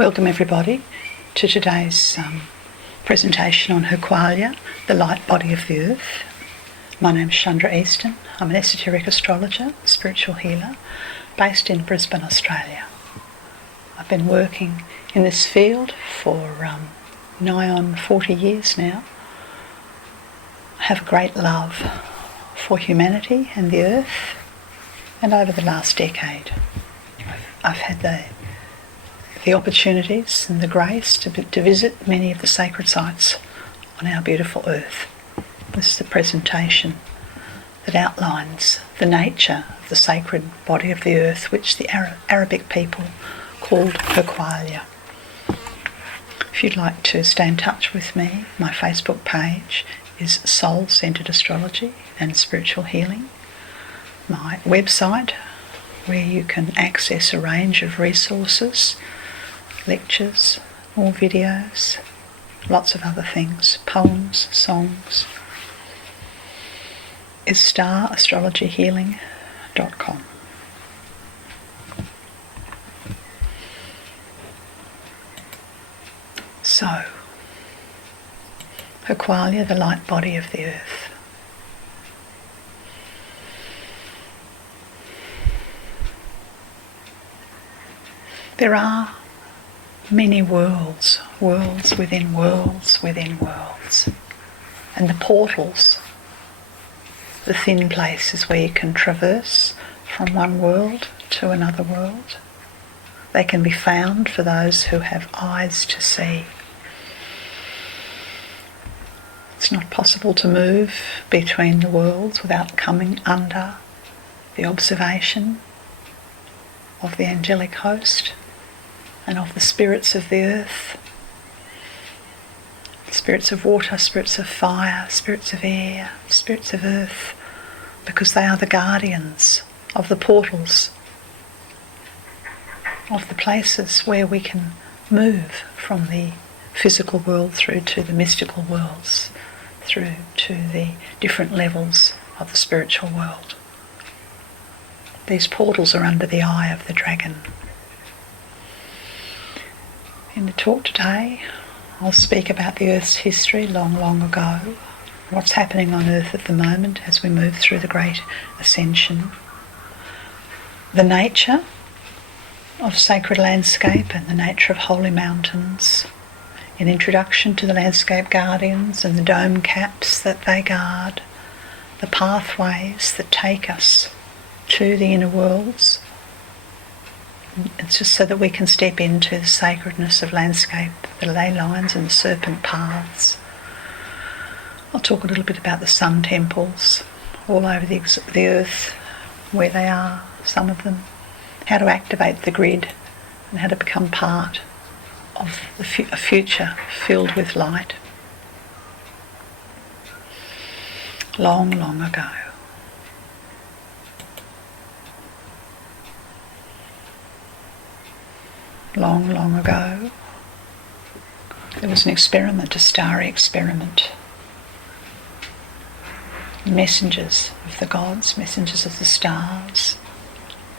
Welcome everybody to today's presentation on Hurqalya, the light body of the earth. My name's Chandra Easton. I'm an esoteric astrologer, spiritual healer, based in Brisbane, Australia. I've been working in this field for nigh on 40 years now. I have a great love for humanity and the earth, and over the last decade I've had the opportunities and the grace to visit many of the sacred sites on our beautiful earth. This is a presentation that outlines the nature of the sacred body of the earth, which the Arabic people called Hurqalya. If you'd like to stay in touch with me, my Facebook page is Soul-Centered Astrology and Spiritual Healing. My website, where you can access a range of resources, lectures, more videos, lots of other things, poems, songs, is starastrologyhealing.com. So, Hurqalya, the light body of the earth. There are many worlds, worlds within worlds within worlds. And the portals, the thin places where you can traverse from one world to another world, they can be found for those who have eyes to see. It's not possible to move between the worlds without coming under the observation of the angelic host and of the spirits of the earth, spirits of water, spirits of fire, spirits of air, spirits of earth, because they are the guardians of the portals, of the places where we can move from the physical world through to the mystical worlds, through to the different levels of the spiritual world. These portals are under the eye of the dragon. In the talk today, I'll speak about the Earth's history long, long ago, what's happening on Earth at the moment as we move through the Great Ascension, the nature of sacred landscape and the nature of holy mountains, an introduction to the landscape guardians and the dome caps that they guard, the pathways that take us to the inner worlds. It's just so that we can step into the sacredness of landscape, the ley lines and the serpent paths. I'll talk a little bit about the sun temples all over the earth, where they are, some of them, how to activate the grid and how to become part of a future filled with light. Long, long ago. Long, long ago, there was an experiment, a starry experiment. Messengers of the gods, messengers of the stars,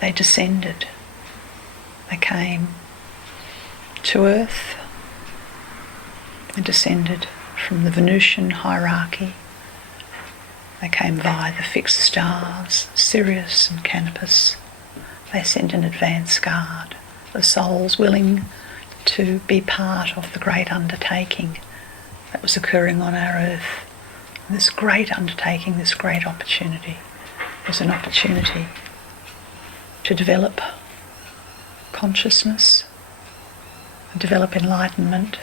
they descended. They came to Earth. They descended from the Venusian hierarchy. They came via the fixed stars, Sirius and Canopus. They sent an advance guard. The souls willing to be part of the great undertaking that was occurring on our earth. And this great undertaking, this great opportunity, was an opportunity to develop consciousness, develop enlightenment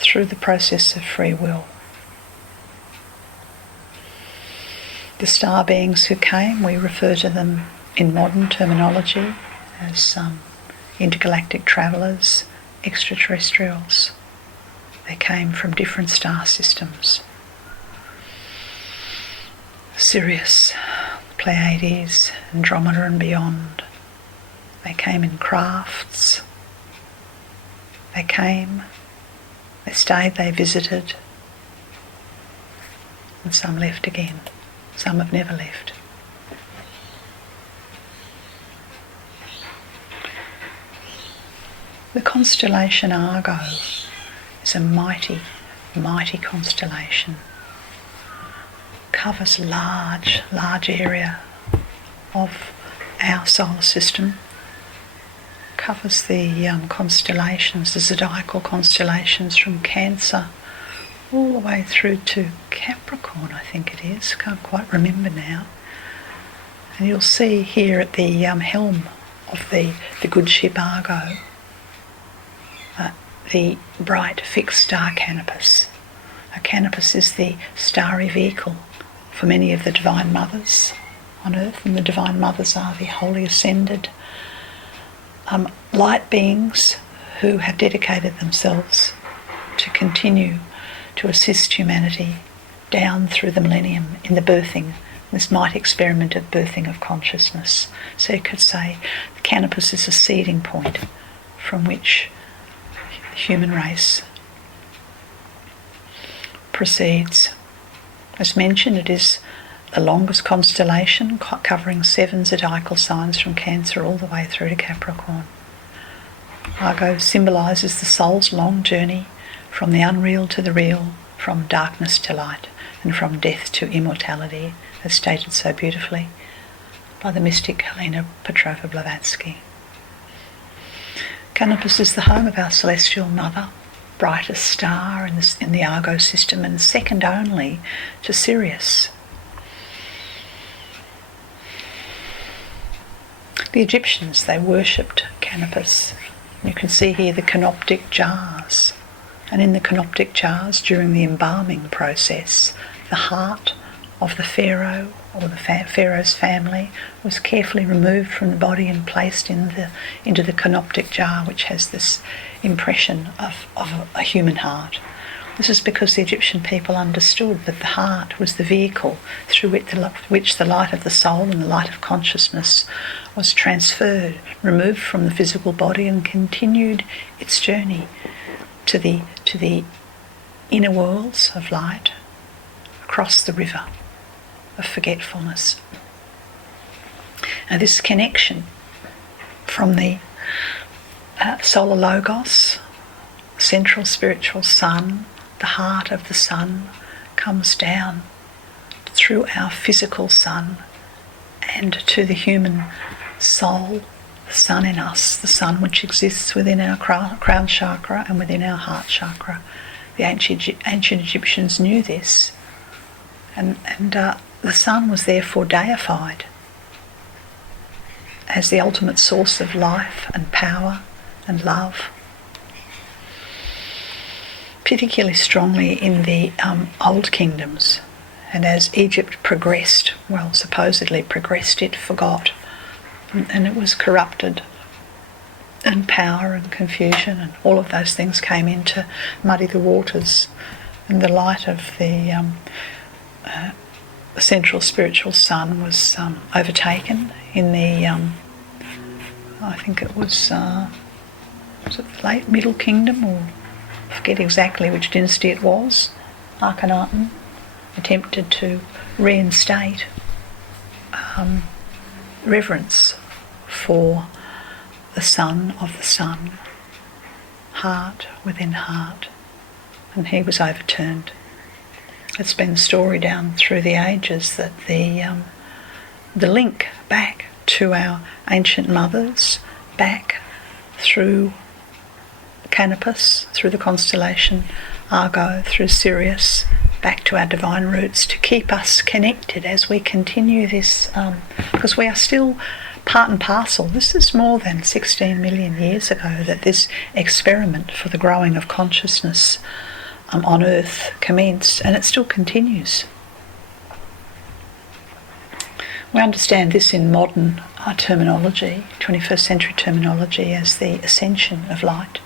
through the process of free will. The star beings who came, we refer to them in modern terminology as intergalactic travellers, extra-terrestrials. They came from different star systems. Sirius, Pleiades, Andromeda and beyond. They came in crafts. They came, they stayed, they visited, and some left again. Some have never left. The constellation Argo is a mighty, mighty constellation. Covers large area of our solar system. Covers the constellations, the zodiacal constellations from Cancer all the way through to Capricorn, I think it is. Can't quite remember now. And you'll see here at the helm of the good ship Argo, the bright fixed star canopus. A canopus is the starry vehicle for many of the Divine Mothers on earth, and the Divine Mothers are the holy ascended light beings who have dedicated themselves to continue to assist humanity down through the millennium in the birthing, this mighty experiment of birthing of consciousness. So you could say the canopus is a seeding point from which the human race proceeds. As mentioned, it is the longest constellation, covering 7 zodiacal signs from Cancer all the way through to Capricorn. Argo symbolises the soul's long journey from the unreal to the real, from darkness to light, and from death to immortality, as stated so beautifully by the mystic Helena Petrova Blavatsky. Canopus is the home of our celestial mother, brightest star in the Argo system, and second only to Sirius. The Egyptians, they worshipped Canopus. You can see here the canoptic jars. And in the canoptic jars, during the embalming process, the heart of the pharaoh or the pharaoh's family was carefully removed from the body and placed into the canoptic jar, which has this impression of a human heart. This is because the Egyptian people understood that the heart was the vehicle through which the light of the soul and the light of consciousness was transferred, removed from the physical body, and continued its journey to the inner worlds of light, across the river of forgetfulness. Now this connection from the solar logos, central spiritual sun, the heart of the sun, comes down through our physical sun and to the human soul, the sun in us, the sun which exists within our crown chakra and within our heart chakra. The ancient Egyptians knew this, and the sun was therefore deified as the ultimate source of life and power and love. Particularly strongly in the old kingdoms, and as Egypt progressed, well, supposedly progressed, it forgot, and it was corrupted, and power and confusion and all of those things came in to muddy the waters, and the light of the central spiritual sun was overtaken in the I think it was it the late Middle Kingdom, or I forget exactly which dynasty it was. Akhenaten attempted to reinstate reverence for the sun of the sun, heart within heart, and he was overturned. It's been the story down through the ages that the link back to our ancient mothers, back through Canopus, through the constellation Argo, through Sirius, back to our divine roots, to keep us connected as we continue this, because we are still part and parcel. This is more than 16 million years ago that this experiment for the growing of consciousness on Earth commenced, and it still continues. We understand this in modern terminology, 21st century terminology, as the ascension of light,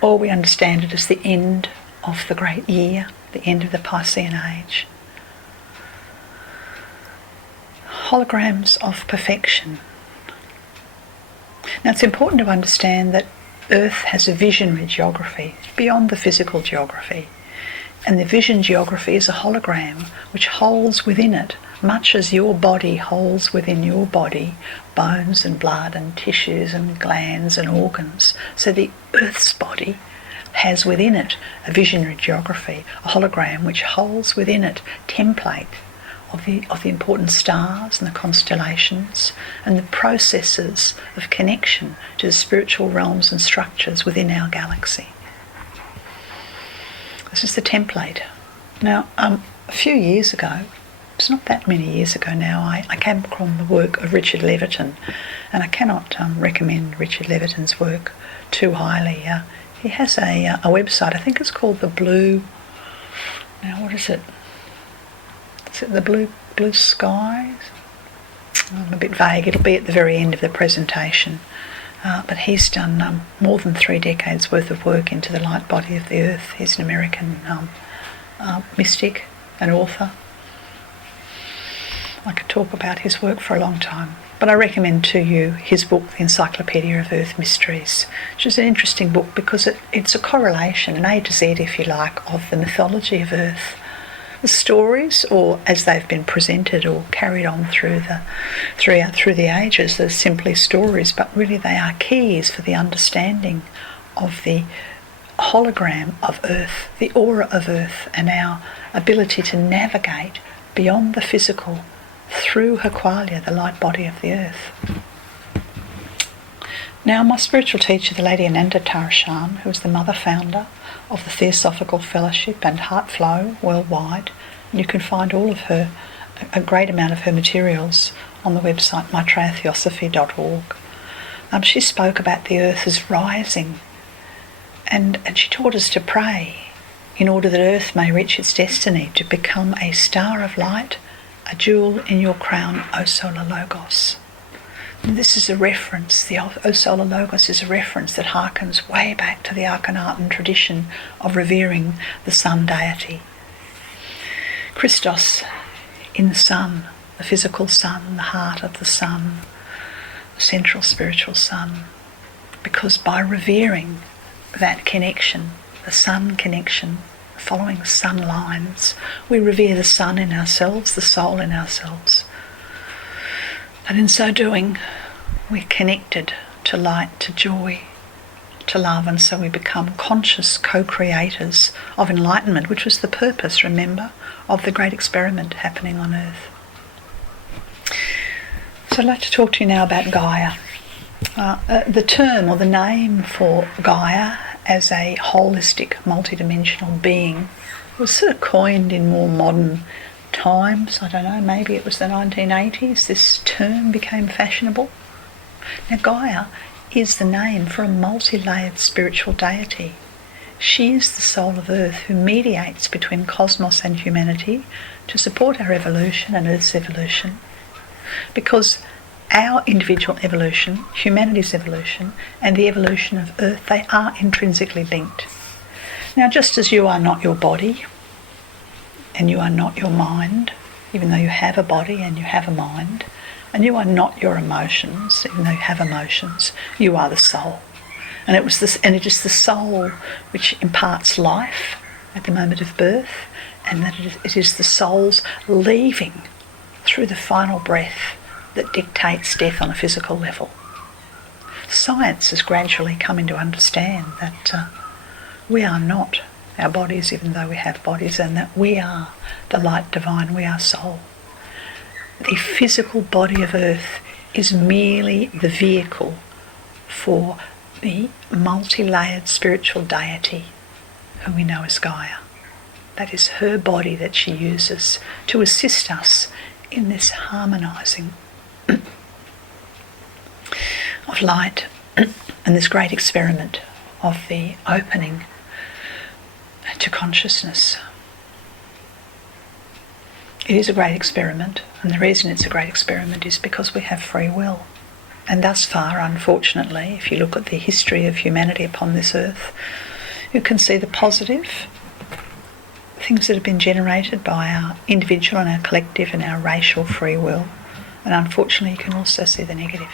or we understand it as the end of the great year, the end of the Piscean age. Holograms of perfection. Now it's important to understand that Earth has a visionary geography beyond the physical geography, and the vision geography is a hologram which holds within it, much as your body holds within your body, bones and blood and tissues and glands and organs. So the Earth's body has within it a visionary geography, a hologram which holds within it template of the important stars and the constellations and the processes of connection to the spiritual realms and structures within our galaxy. This is the template. Now, a few years ago, it's not that many years ago now, I came across the work of Richard Leviton, and I cannot recommend Richard Leviton's work too highly. He has a website, I think it's called the Blue... Now, what is it? Is it the Blue Skies? I'm a bit vague. It'll be at the very end of the presentation. But he's done more than 3 decades worth of work into the light body of the Earth. He's an American mystic, an author. I could talk about his work for a long time. But I recommend to you his book, The Encyclopedia of Earth Mysteries, which is an interesting book because it's a correlation, an A to Z, if you like, of the mythology of Earth. The stories, or as they've been presented or carried on through the ages, they're simply stories, but really they are keys for the understanding of the hologram of Earth, the aura of Earth, and our ability to navigate beyond the physical through Hurqalya, the light body of the Earth. Now, my spiritual teacher, the Lady Ananda Tarashan, who is the mother founder of the Theosophical Fellowship and Heart Flow worldwide, and you can find all of her, a great amount of her materials on the website maitreyatheosophy.org. She spoke about the Earth as rising, and she taught us to pray in order that Earth may reach its destiny to become a star of light, a jewel in your crown, O Solar Logos. And this is a reference, the O Solar Logos is a reference that harkens way back to the Akhenaten tradition of revering the sun deity. Christos in the sun, the physical sun, the heart of the sun, the central spiritual sun. Because by revering that connection, the sun connection, following sun lines, we revere the sun in ourselves, the soul in ourselves. And in so doing, we're connected to light, to joy, to love, and so we become conscious co-creators of enlightenment, which was the purpose, remember, of the great experiment happening on Earth. So I'd like to talk to you now about Gaia. The term or the name for Gaia as a holistic, multidimensional being was sort of coined in more modern times. I don't know, maybe it was the 1980s this term became fashionable. Now, Gaia is the name for a multi-layered spiritual deity. She is the soul of Earth who mediates between cosmos and humanity to support our evolution and Earth's evolution. Because our individual evolution, humanity's evolution, and the evolution of Earth, they are intrinsically linked. Now, just as you are not your body, and you are not your mind, even though you have a body and you have a mind, and you are not your emotions, even though you have emotions, you are the soul. And it is the soul which imparts life at the moment of birth, and that it is the soul's leaving through the final breath that dictates death on a physical level. Science is gradually coming to understand that we are not our bodies, even though we have bodies, and that we are the light divine, we are soul. The physical body of Earth is merely the vehicle for the multi-layered spiritual deity who we know as Gaia. That is her body that she uses to assist us in this harmonising of light and this great experiment of the opening to consciousness. It is a great experiment, and the reason it's a great experiment is because we have free will. And thus far, unfortunately, if you look at the history of humanity upon this earth, you can see the positive things that have been generated by our individual and our collective and our racial free will. And unfortunately, you can also see the negative.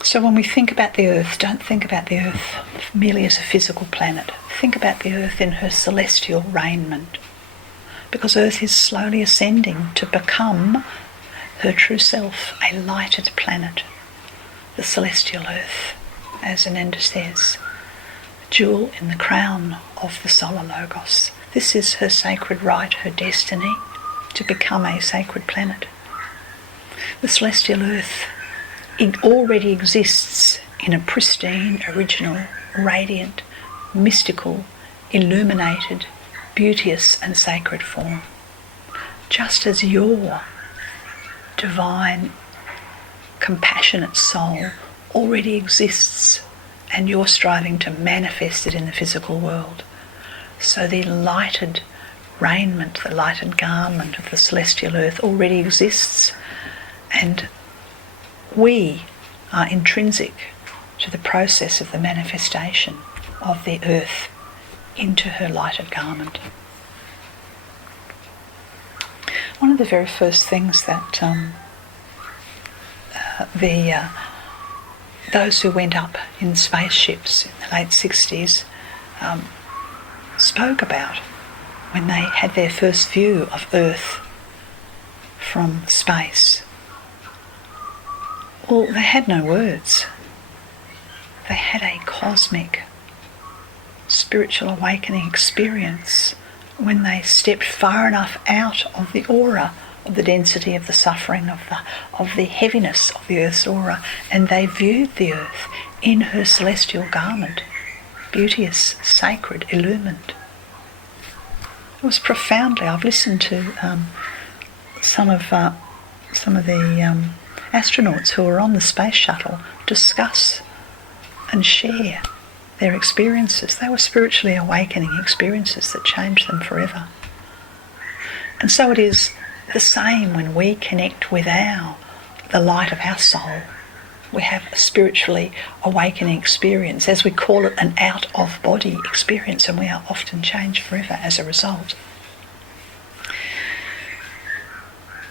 So when we think about the Earth, don't think about the Earth merely as a physical planet. Think about the Earth in her celestial raiment. because Earth is slowly ascending to become her true self, a lighted planet, the celestial Earth, as Ananda says, jewel in the crown of the solar logos. This is her sacred right, her destiny, to become a sacred planet. The celestial Earth already exists in a pristine, original, radiant, mystical, illuminated, beauteous and sacred form. Just as your divine, compassionate soul already exists and you're striving to manifest it in the physical world, so the lighted raiment, the lighted garment of the celestial Earth already exists, and we are intrinsic to the process of the manifestation of the Earth into her lighted garment. One of the very first things that those who went up in spaceships in the late 60s spoke about when they had their first view of Earth from space. Well, they had no words. They had a cosmic, spiritual awakening experience when they stepped far enough out of the aura of the density of the suffering, of the heaviness of the Earth's aura, and they viewed the Earth in her celestial garment, beauteous, sacred, illumined. It was profoundly. I've listened to some of the astronauts who were on the space shuttle discuss and share their experiences. They were spiritually awakening experiences that changed them forever. And so it is the same when we connect with the light of our soul. We have a spiritually awakening experience, as we call it, an out-of-body experience, and we are often changed forever as a result.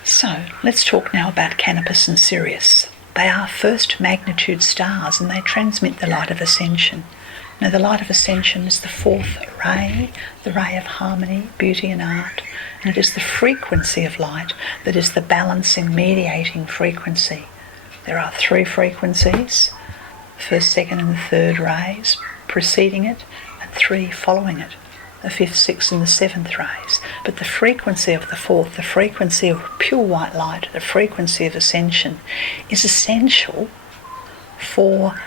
So, let's talk now about Canopus and Sirius. They are first magnitude stars, and they transmit the light of ascension. Now, the light of ascension is the fourth ray, the ray of harmony, beauty and art, and it is the frequency of light that is the balancing, mediating frequency. There are three frequencies, the first, second and the third rays preceding it, and three following it, the fifth, sixth and the seventh rays. But the frequency of the fourth, the frequency of pure white light, the frequency of ascension, is essential for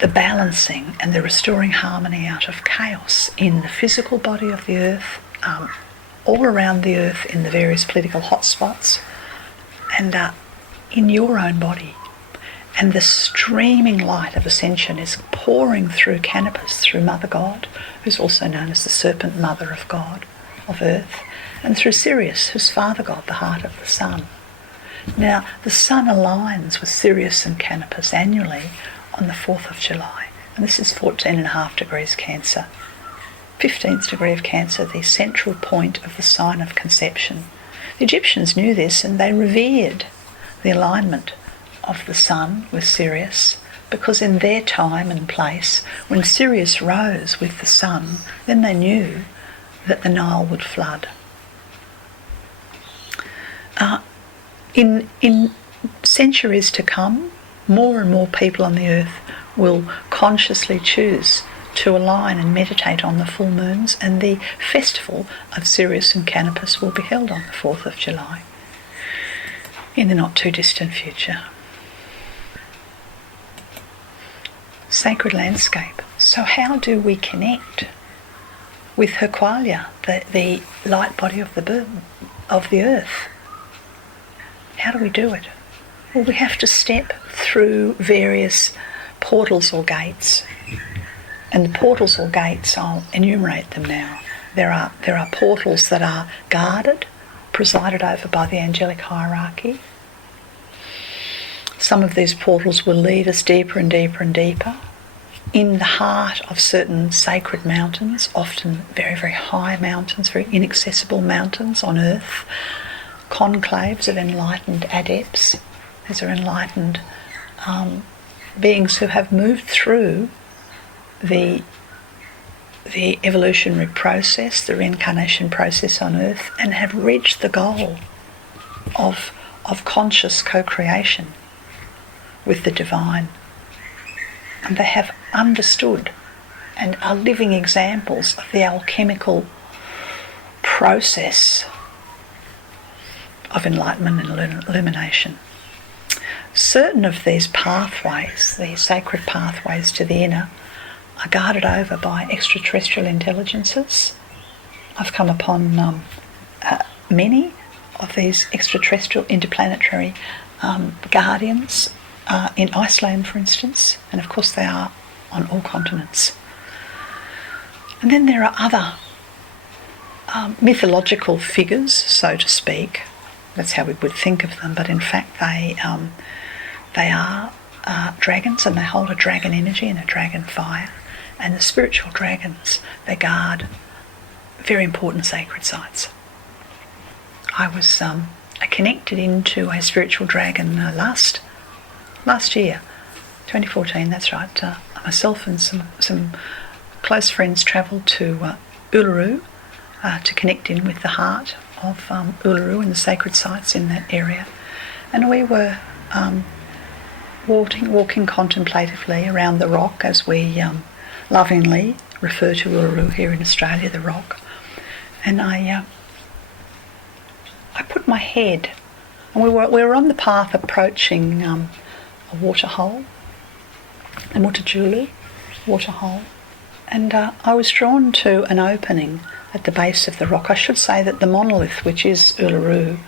the balancing and the restoring harmony out of chaos in the physical body of the Earth, all around the Earth in the various political hotspots, and in your own body. And the streaming light of ascension is pouring through Canopus, through Mother God, who's also known as the Serpent Mother of God, of Earth, and through Sirius, who's Father God, the heart of the Sun. Now, the Sun aligns with Sirius and Canopus annually on the 4th of July, and this is 14.5 degrees Cancer. 15th degree of Cancer, the central point of the sign of conception. The Egyptians knew this, and they revered the alignment of the Sun with Sirius, because in their time and place, when Sirius rose with the Sun, then they knew that the Nile would flood. In centuries to come, more and more people on the Earth will consciously choose to align and meditate on the full moons, and the festival of Sirius and Canopus will be held on the 4th of July in the not too distant future. Sacred landscape. So how do we connect with Hurqalya, the light body of the Earth? How do we do it? Well, we have to step through various portals or gates. And the portals or gates, I'll enumerate them now. There are portals that are guarded, presided over by the angelic hierarchy. Some of these portals will lead us deeper and deeper and deeper in the heart of certain sacred mountains, often very, very high mountains, very inaccessible mountains on Earth, conclaves of enlightened adepts. These are enlightened beings who have moved through the the evolutionary process, the reincarnation process on Earth, and have reached the goal of conscious co-creation with the divine. And they have understood and are living examples of the alchemical process of enlightenment and illumination. Certain of these pathways, these sacred pathways to the inner, are guarded over by extraterrestrial intelligences. I've come upon many of these extraterrestrial interplanetary guardians in Iceland, for instance, and of course they are on all continents. And then there are other mythological figures, so to speak. That's how we would think of them, but in fact they are dragons, and they hold a dragon energy and a dragon fire. And the spiritual dragons, they guard very important sacred sites. I was connected into a spiritual dragon last year, 2014, that's right. Myself and some close friends travelled to Uluru to connect in with the heart of Uluru and the sacred sites in that area. And we were walking contemplatively around the rock, as we lovingly refer to Uluru here in Australia, the rock. And I put my head, and we were on the path approaching a waterhole, the Mutajulu waterhole, and I was drawn to an opening at the base of the rock. I should say that the monolith, which is Uluru,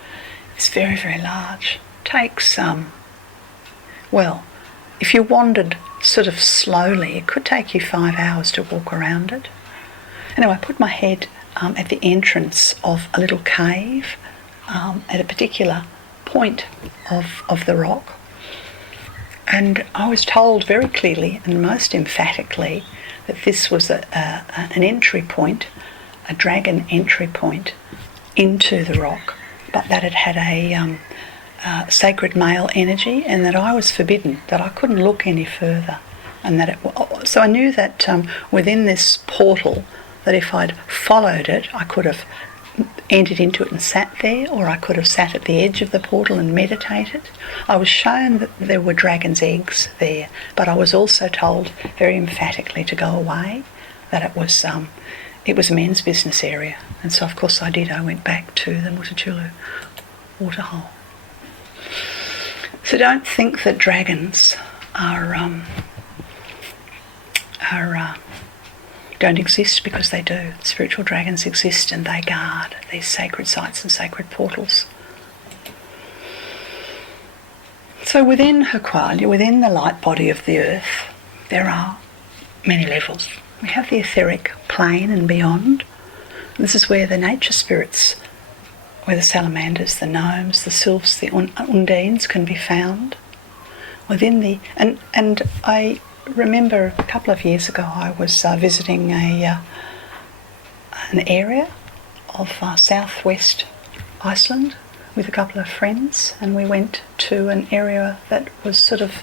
is very, very large. It takes, if you wandered sort of slowly, it could take you 5 hours to walk around it. Anyway, I put my head at the entrance of a little cave at a particular point of the rock, and I was told very clearly and most emphatically that this was an entry point, a dragon entry point into the rock, but that it had a sacred male energy, and that I was forbidden, that I couldn't look any further, and that so I knew that within this portal, that if I'd followed it, I could have entered into it and sat there, or I could have sat at the edge of the portal and meditated. I was shown that there were dragon's eggs there, but I was also told very emphatically to go away, that it was a men's business area. And so of course I did. I went back to the Mutajulu waterhole. So don't think that dragons don't exist, because they do. Spiritual dragons exist, and they guard these sacred sites and sacred portals. So within Hurqalya, within the light body of the earth, there are many levels. We have the etheric plane and beyond. This is where the nature spirits, where the salamanders, the gnomes, the sylphs, the undines can be found. Within the and I remember a couple of years ago I was visiting an area of southwest Iceland with a couple of friends, and we went to an area that was sort of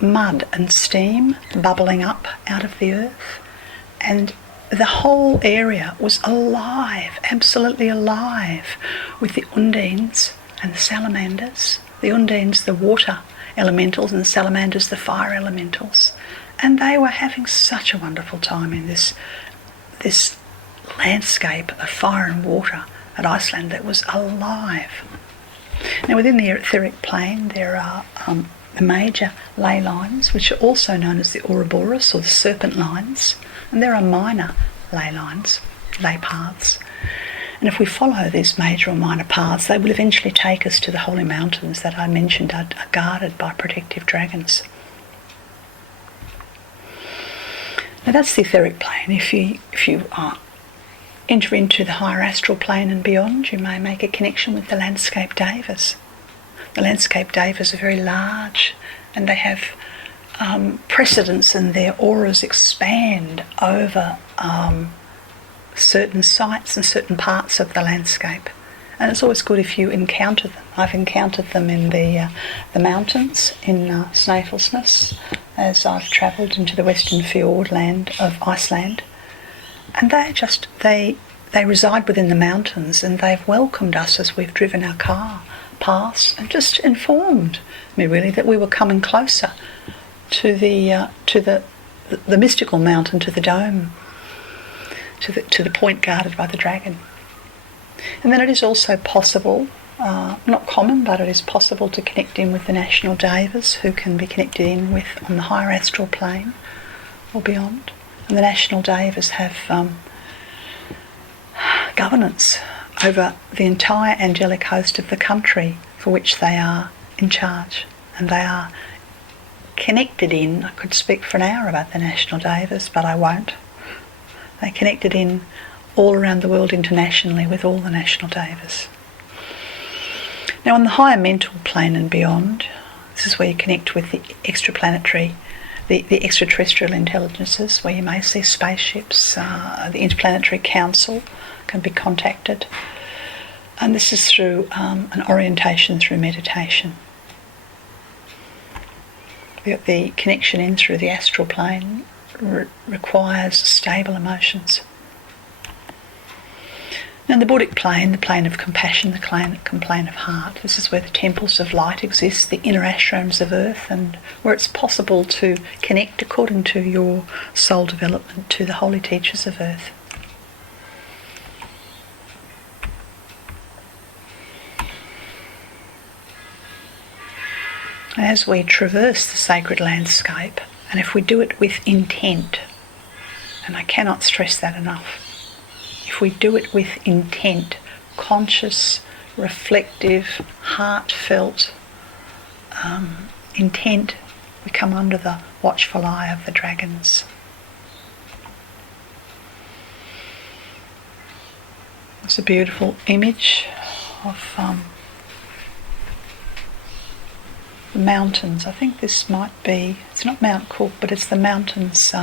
mud and steam bubbling up out of the earth, and the whole area was alive, absolutely alive, with the undines and the salamanders. The undines, the water elementals, and the salamanders, the fire elementals. And they were having such a wonderful time in this landscape of fire and water at Iceland that was alive. Now within the etheric plane there are the major ley lines, which are also known as the Ouroboros, or the serpent lines, and there are minor ley lines, ley paths. And if we follow these major or minor paths, they will eventually take us to the holy mountains that I mentioned are guarded by protective dragons. Now that's the etheric plane. If you enter into the higher astral plane and beyond, you may make a connection with the landscape devas. The landscape devas are very large, and they have precedence, and their auras expand over certain sites and certain parts of the landscape. And it's always good if you encounter them. I've encountered them in the mountains in Snæfellsnes, as I've travelled into the western fjord land of Iceland, And they reside within the mountains, and they've welcomed us as we've driven our car past, and just informed me really that we were coming closer to the mystical mountain, to the dome, to the point guarded by the dragon. And then it is also possible, not common, but it is possible to connect in with the national devas, who can be connected in with on the higher astral plane or beyond. And the national devas have governance over the entire angelic host of the country for which they are in charge. And they are connected in, I could speak for an hour about the national devas, but I won't. They're connected in all around the world internationally with all the national devas. Now on the higher mental plane and beyond, this is where you connect with the extraplanetary, the extraterrestrial intelligences, where you may see spaceships. The Interplanetary Council can be contacted, and this is through an orientation through meditation. The connection in through the astral plane requires stable emotions. Now the Buddhic plane, the plane of compassion, the plane of heart, this is where the temples of light exist, the inner ashrams of earth, and where it's possible to connect according to your soul development to the holy teachers of earth. As we traverse the sacred landscape, and if we do it with intent, and I cannot stress that enough, if we do it with intent, conscious, reflective, heartfelt intent, we come under the watchful eye of the dragons. It's a beautiful image of the mountains. I think this might be, it's not Mount Cook, but it's the mountains,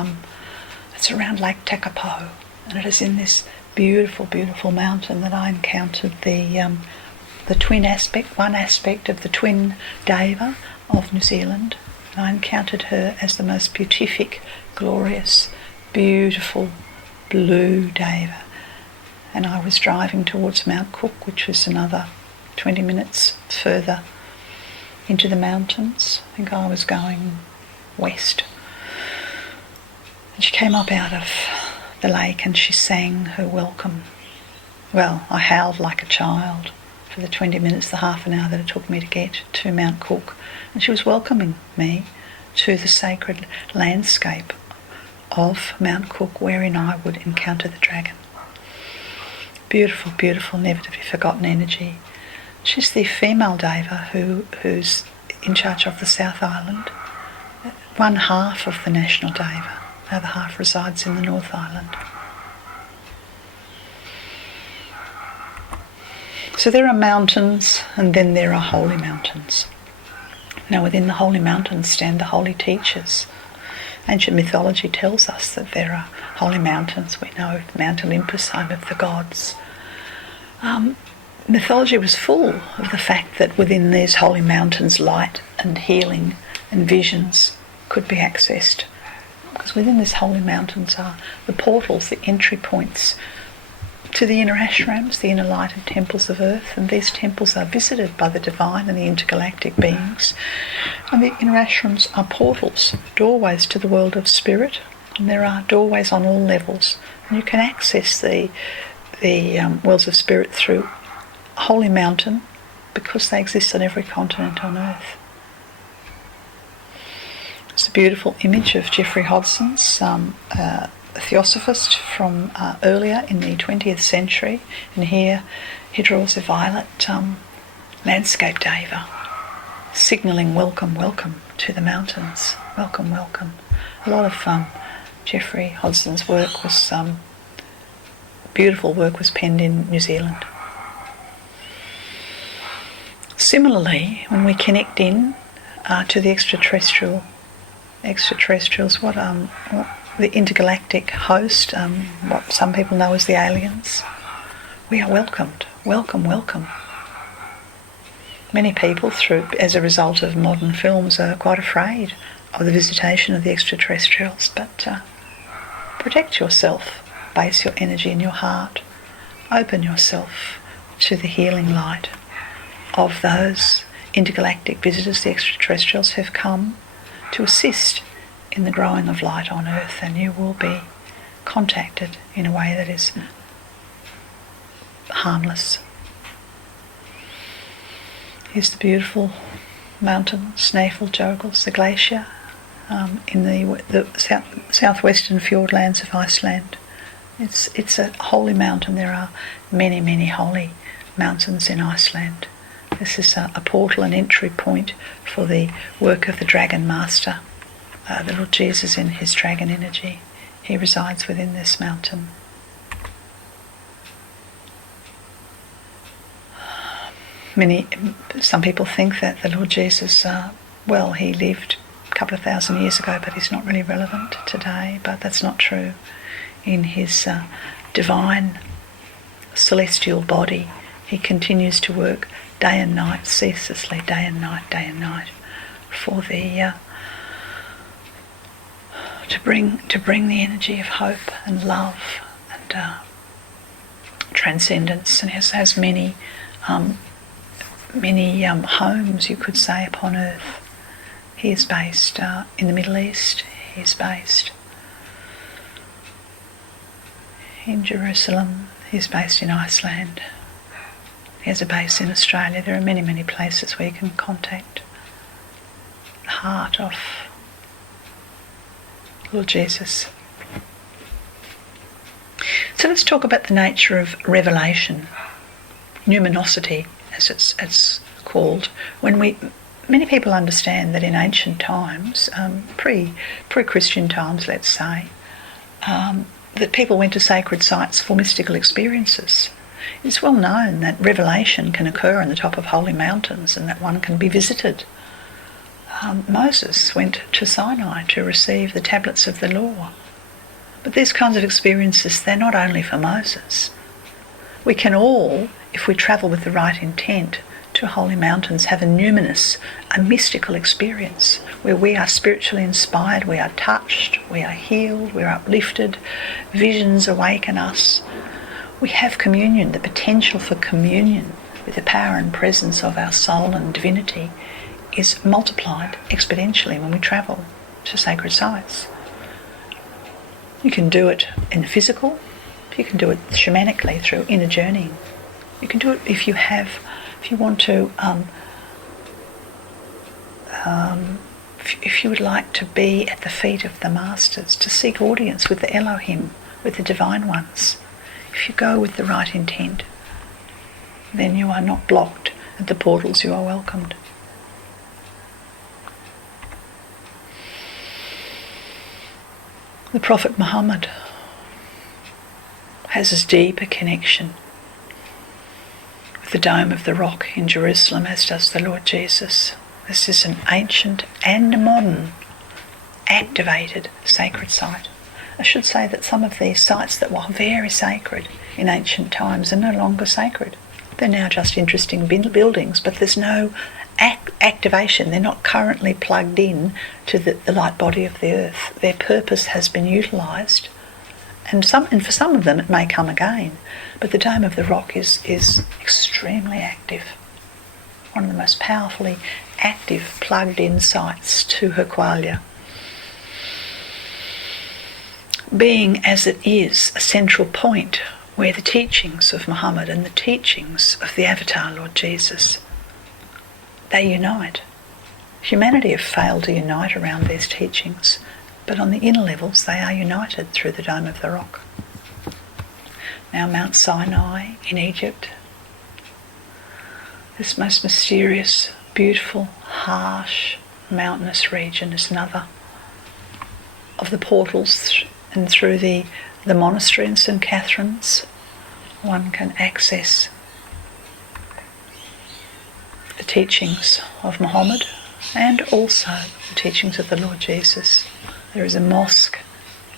it's around Lake Tekapo, and it is in this beautiful, beautiful mountain that I encountered the twin aspect, one aspect of the twin deva of New Zealand, and I encountered her as the most beatific, glorious, beautiful blue deva. And I was driving towards Mount Cook, which was another 20 minutes further into the mountains. I think I was going west. And she came up out of the lake and she sang her welcome. Well, I howled like a child for the 20 minutes, the half an hour that it took me to get to Mount Cook. And she was welcoming me to the sacred landscape of Mount Cook, wherein I would encounter the dragon. Beautiful, beautiful, never to be forgotten energy. She's the female deva who's in charge of the South Island. One half of the national deva. The other half resides in the North Island. So there are mountains, and then there are holy mountains. Now within the holy mountains stand the holy teachers. Ancient mythology tells us that there are holy mountains. We know of Mount Olympus, home of the gods. Mythology was full of the fact that within these holy mountains light and healing and visions could be accessed. Because within these holy mountains are the portals, the entry points to the inner ashrams, the inner lighted temples of earth, and these temples are visited by the divine and the intergalactic beings. And the inner ashrams are portals, doorways to the world of spirit, and there are doorways on all levels. And you can access the worlds of spirit through a holy mountain because they exist on every continent on earth. It's a beautiful image of Geoffrey Hodson's, a theosophist from earlier in the 20th century, and here he draws a violet landscape deva, signalling welcome, welcome to the mountains, welcome, welcome. A lot of Geoffrey Hodson's work was, beautiful work was penned in New Zealand. Similarly, when we connect in to the extraterrestrials, what the intergalactic host, what some people know as the aliens, we are welcomed. Welcome, welcome. Many people, as a result of modern films, are quite afraid of the visitation of the extraterrestrials, but protect yourself. base your energy in your heart. Open yourself to the healing light of those intergalactic visitors, the extraterrestrials, who've come to assist in the growing of light on Earth, and you will be contacted in a way that is harmless. Here's the beautiful mountain, Snæfellsjökull, the glacier, in the southwestern fjordlands of Iceland. It's a holy mountain. There are many, many holy mountains in Iceland. This is a portal, an entry point for the work of the Dragon Master, the Lord Jesus in his dragon energy. He resides within this mountain. Some people think that the Lord Jesus, he lived a couple of thousand years ago, but he's not really relevant today. But that's not true. In his divine celestial body, he continues to work day and night, ceaselessly, day and night, for the to bring the energy of hope and love and transcendence, and has many homes, you could say, upon Earth. He is based in the Middle East. He is based in Jerusalem. He is based in Iceland. He has a base in Australia. There are many, many places where you can contact the heart of Lord Jesus. So let's talk about the nature of revelation, numinosity, as it's called. Many people understand that in ancient times, pre-Christian times, let's say, that people went to sacred sites for mystical experiences. It's well known that revelation can occur on the top of holy mountains and that one can be visited. Moses went to Sinai to receive the tablets of the law. But these kinds of experiences, they're not only for Moses. We can all, if we travel with the right intent to holy mountains, have a numinous, a mystical experience where we are spiritually inspired, we are touched, we are healed, we are uplifted, visions awaken us. We have communion, the potential for communion with the power and presence of our soul and divinity is multiplied exponentially when we travel to sacred sites. You can do it in the physical, you can do it shamanically through inner journeying. You can do it if you want to, if you would like to be at the feet of the masters, to seek audience with the Elohim, with the divine ones. If you go with the right intent, then you are not blocked at the portals, you are welcomed. The Prophet Muhammad has as deep a connection with the Dome of the Rock in Jerusalem as does the Lord Jesus. This is an ancient and modern activated sacred site. I should say that some of these sites that were very sacred in ancient times are no longer sacred. They're now just interesting buildings, but there's no activation. They're not currently plugged in to the light body of the earth. Their purpose has been utilised, and for some of them it may come again. But the Dome of the Rock is extremely active. One of the most powerfully active, plugged-in sites to Hurqalya. Being as it is a central point where the teachings of Muhammad and the teachings of the Avatar Lord Jesus, they unite. Humanity have failed to unite around these teachings, but on the inner levels they are united through the Dome of the Rock. Now Mount Sinai in Egypt, this most mysterious, beautiful, harsh, mountainous region is another of the portals, and through the monastery in St. Catherine's one can access the teachings of Muhammad and also the teachings of the Lord Jesus. There is a mosque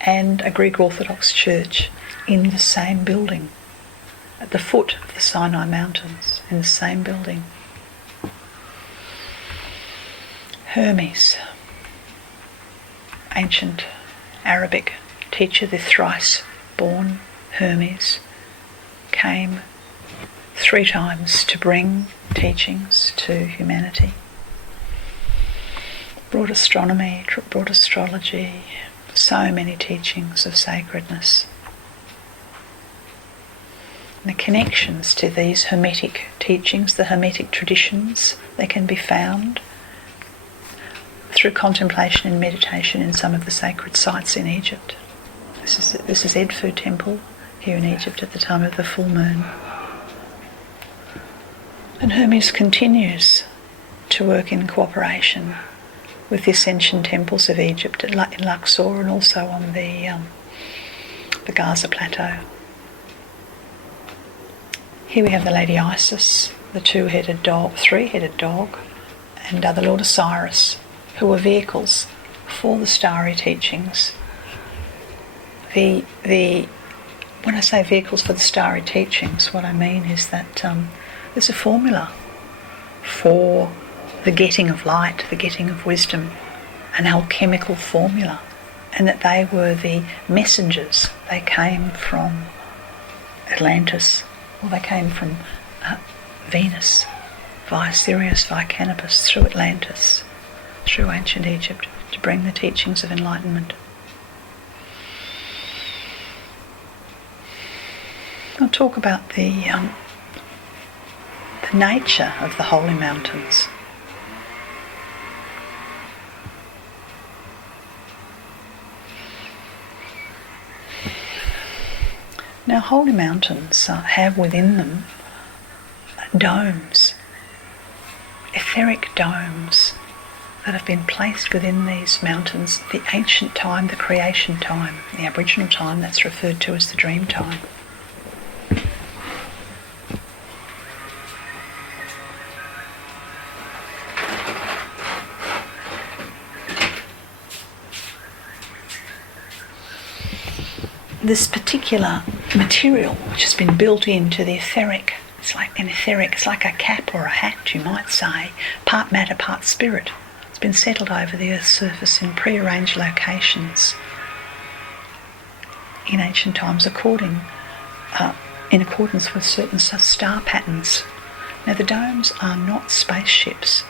and a Greek Orthodox church in the same building, at the foot of the Sinai Mountains, in the same building. Hermes, ancient Arabic teacher, the thrice born Hermes, came 3 times to bring teachings to humanity. Brought astronomy, brought astrology, so many teachings of sacredness. And the connections to these Hermetic teachings, the Hermetic traditions, they can be found through contemplation and meditation in some of the sacred sites in Egypt. This is Edfu Temple here in Egypt at the time of the full moon. And Hermes continues to work in cooperation with the Ascension temples of Egypt in Luxor and also on the Gaza Plateau. Here we have the Lady Isis, the 3-headed dog, and the Lord Osiris, who are vehicles for the starry teachings. When I say vehicles for the starry teachings, what I mean is that there's a formula for the getting of light, the getting of wisdom, an alchemical formula, and that they were the messengers. They came from Atlantis, or they came from Venus, via Sirius, via Canopus, through Atlantis, through ancient Egypt, to bring the teachings of enlightenment. I'll talk about the nature of the holy mountains. Now, holy mountains have within them domes, etheric domes that have been placed within these mountains, the ancient time, the creation time, the Aboriginal time, that's referred to as the dream time. This particular material, which has been built into the etheric, it's like a cap or a hat, you might say, part matter, part spirit. It's been settled over the Earth's surface in prearranged locations in ancient times in accordance with certain star patterns. Now, the domes are not spaceships.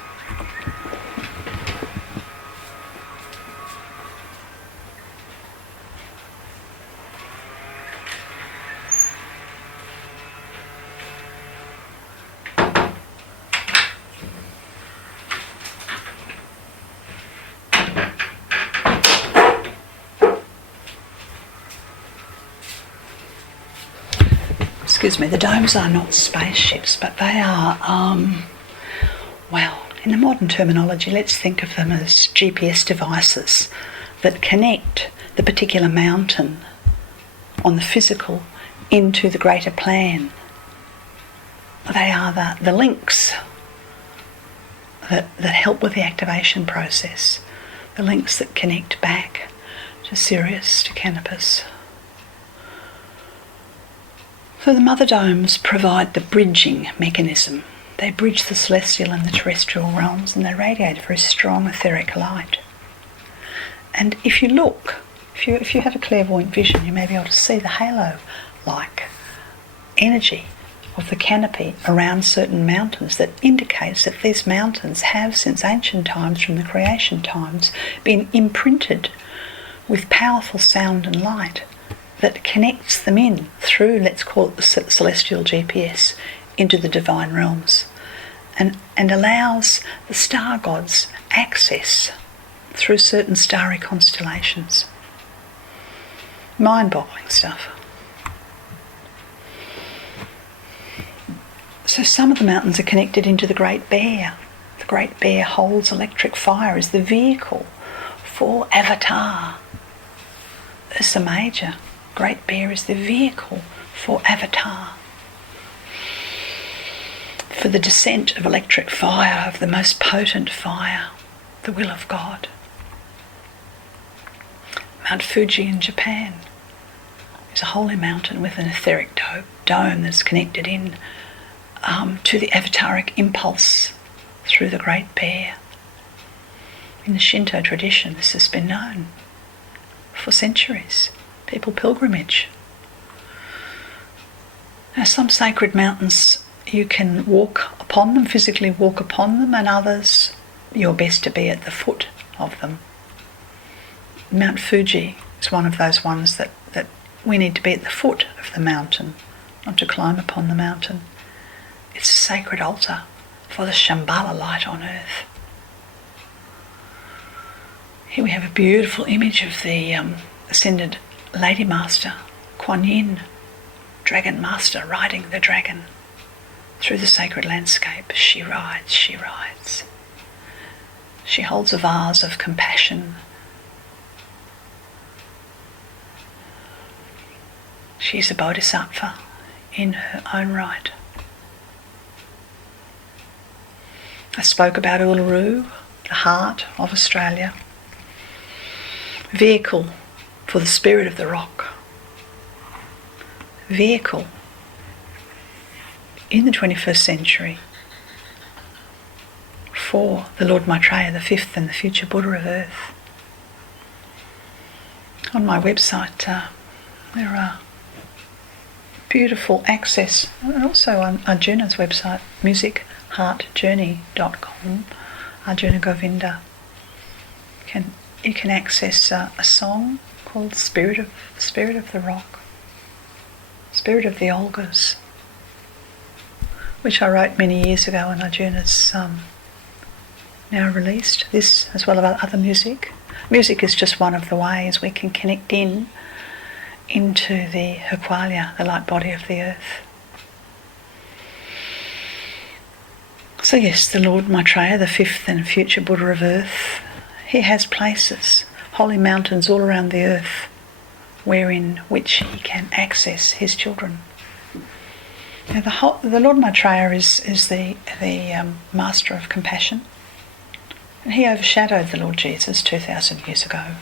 The domes are not spaceships, but they are, in the modern terminology, let's think of them as GPS devices that connect the particular mountain on the physical into the greater plan. They are the links that help with the activation process, the links that connect back to Sirius, to Canopus. So the mother domes provide the bridging mechanism. They bridge the celestial and the terrestrial realms, and they radiate a very strong etheric light. And if you look, if you have a clairvoyant vision, you may be able to see the halo-like energy of the canopy around certain mountains that indicates that these mountains have, since ancient times, from the creation times, been imprinted with powerful sound and light that connects them in through, let's call it the celestial GPS, into the divine realms, and allows the star gods access through certain starry constellations. Mind-boggling stuff. So some of the mountains are connected into the Great Bear. The Great Bear holds electric fire as the vehicle for Avatar. Ursa Major. Great Bear is the vehicle for Avatar, for the descent of electric fire, of the most potent fire, the will of God. Mount Fuji in Japan is a holy mountain with an etheric dome that's connected in to the avataric impulse through the Great Bear. In the Shinto tradition, this has been known for centuries. People pilgrimage Now, some sacred mountains you can walk upon them, physically walk upon them, and others you're best to be at the foot of them. Mount Fuji is one of those ones that we need to be at the foot of the mountain, not to climb upon the mountain. It's a sacred altar for the Shambhala light on earth. Here we have a beautiful image of the ascended Lady Master, Kuan Yin, Dragon Master, riding the dragon through the sacred landscape. She rides, she rides. She holds a vase of compassion. She's a bodhisattva in her own right. I spoke about Uluru, the heart of Australia, vehicle for the spirit of the rock, vehicle in the 21st century for the Lord Maitreya, the fifth and the future Buddha of Earth. On my website there are beautiful access, and also on Arjuna's website, musicheartjourney.com, Arjuna Govinda. You can access a song called Spirit of the Rock, Spirit of the Olgas, which I wrote many years ago, and Arjuna's now released. This, as well as other music. Music is just one of the ways we can connect into the Hurqalya, the light body of the earth. So yes, the Lord Maitreya, the fifth and future Buddha of Earth, he has places, holy mountains all around the earth, wherein which he can access his children. Now, the Lord Maitreya is the master of compassion, and he overshadowed the Lord Jesus 2,000 years ago.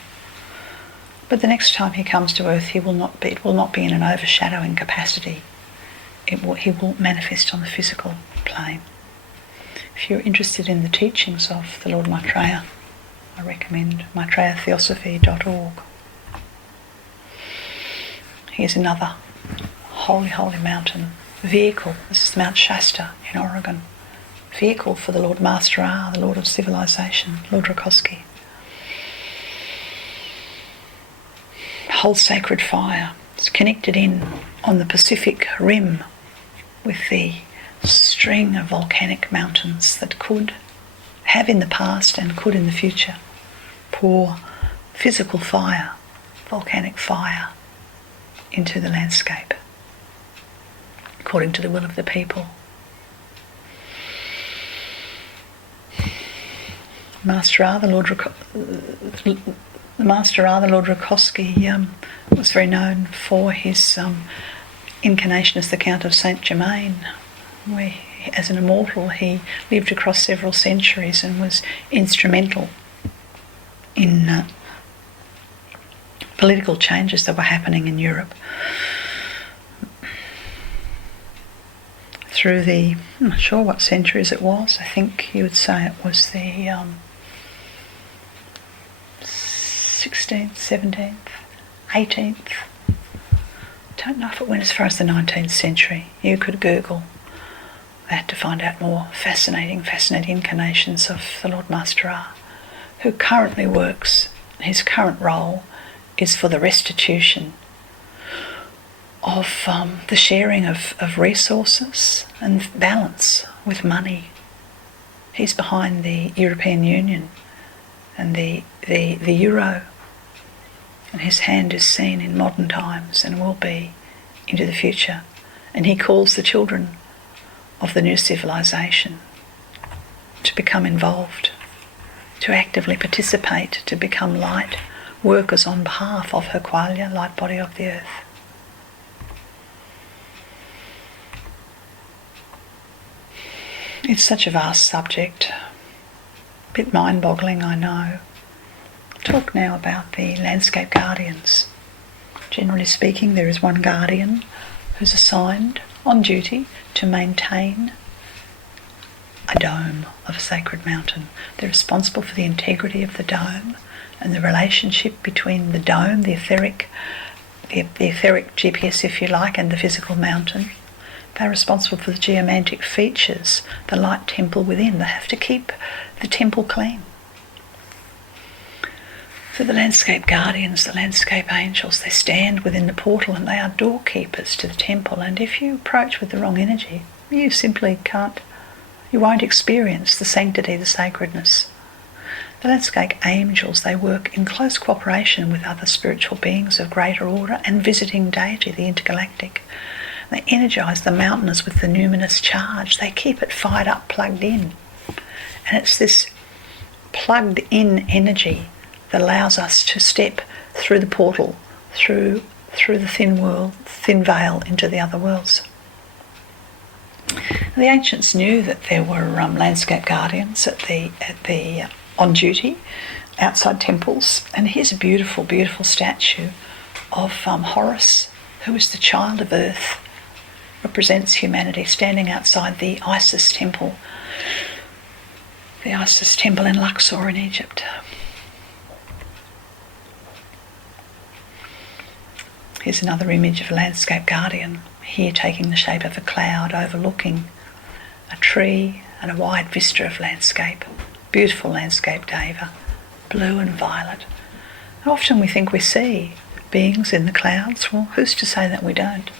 But the next time he comes to earth, it will not be in an overshadowing capacity. He will manifest on the physical plane. If you're interested in the teachings of the Lord Maitreya, I recommend maitreyatheosophy.org. Here's another holy, holy mountain vehicle. This is Mount Shasta in Oregon. Vehicle for the Lord Master Ra, the Lord of Civilization, Lord Hurqalya. Whole sacred fire. It's connected in on the Pacific Rim with the string of volcanic mountains that could have in the past and could in the future pour physical fire, volcanic fire, into the landscape according to the will of the people. Master Ra, the Lord Hurqalya, was very known for his incarnation as the Count of Saint Germain, where as an immortal he lived across several centuries and was instrumental in political changes that were happening in Europe. Through the, I'm not sure what centuries it was, I think you would say it was the 16th, 17th, 18th. I don't know if it went as far as the 19th century. You could Google that to find out more fascinating incarnations of the Lord Master Ra, who currently works, his current role is for the restitution of the sharing of resources and balance with money. He's behind the European Union and the euro, and his hand is seen in modern times and will be into the future. And he calls the children of the new civilization to become involved, to actively participate, to become light workers on behalf of Hurqalya, light body of the earth. It's such a vast subject, a bit mind-boggling, I know. Talk now about the landscape guardians. Generally speaking, there is one guardian who's assigned on duty to maintain a dome of a sacred mountain. They're responsible for the integrity of the dome and the relationship between the dome, the etheric GPS, if you like, and the physical mountain. They're responsible for the geomantic features, the light temple within. They have to keep the temple clean. So the landscape guardians, the landscape angels, they stand within the portal and they are doorkeepers to the temple. And if you approach with the wrong energy, you simply can't, you won't experience the sanctity, the sacredness. The landscape angels, they work in close cooperation with other spiritual beings of greater order and visiting deity, the intergalactic. They energise the mountains with the numinous charge. They keep it fired up, plugged in. And it's this plugged in energy that allows us to step through the portal, through the thin veil into the other worlds. The ancients knew that there were landscape guardians on duty outside temples, and here's a beautiful, beautiful statue of Horus, who is the child of Earth, represents humanity, standing outside the Isis temple in Luxor in Egypt. Here's another image of a landscape guardian, here taking the shape of a cloud overlooking a tree and a wide vista of landscape. Beautiful landscape deva, blue and violet. And often we think we see beings in the clouds. Well, who's to say that we don't?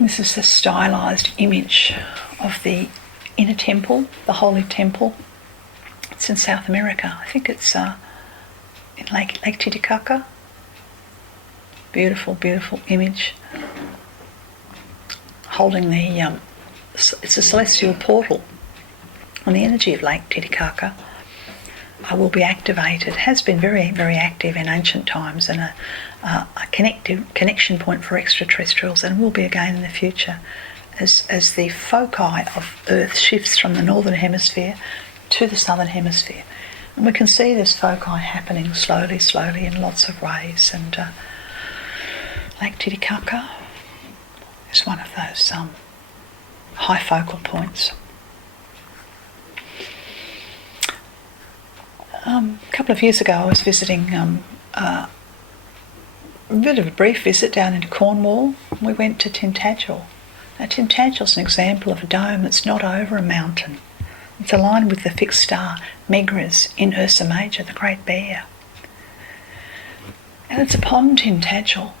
This is a stylised image of the inner temple, the holy temple. It's in South America. I think it's in Lake Titicaca. Beautiful, beautiful image. Holding the, it's a celestial portal. And the energy of Lake Titicaca will be activated, has been very, very active in ancient times, and a connection point for extraterrestrials, and will be again in the future as the foci of Earth shifts from the northern hemisphere to the southern hemisphere. And we can see this foci happening slowly, slowly in lots of ways. And Lake Titicaca is one of those high focal points. A couple of years ago I was visiting a bit of a brief visit down into Cornwall. We went to Tintagel. Now Tintagel's an example of a dome that's not over a mountain. It's aligned with the fixed star Megrez in Ursa Major, the Great Bear. And it's upon Tintagel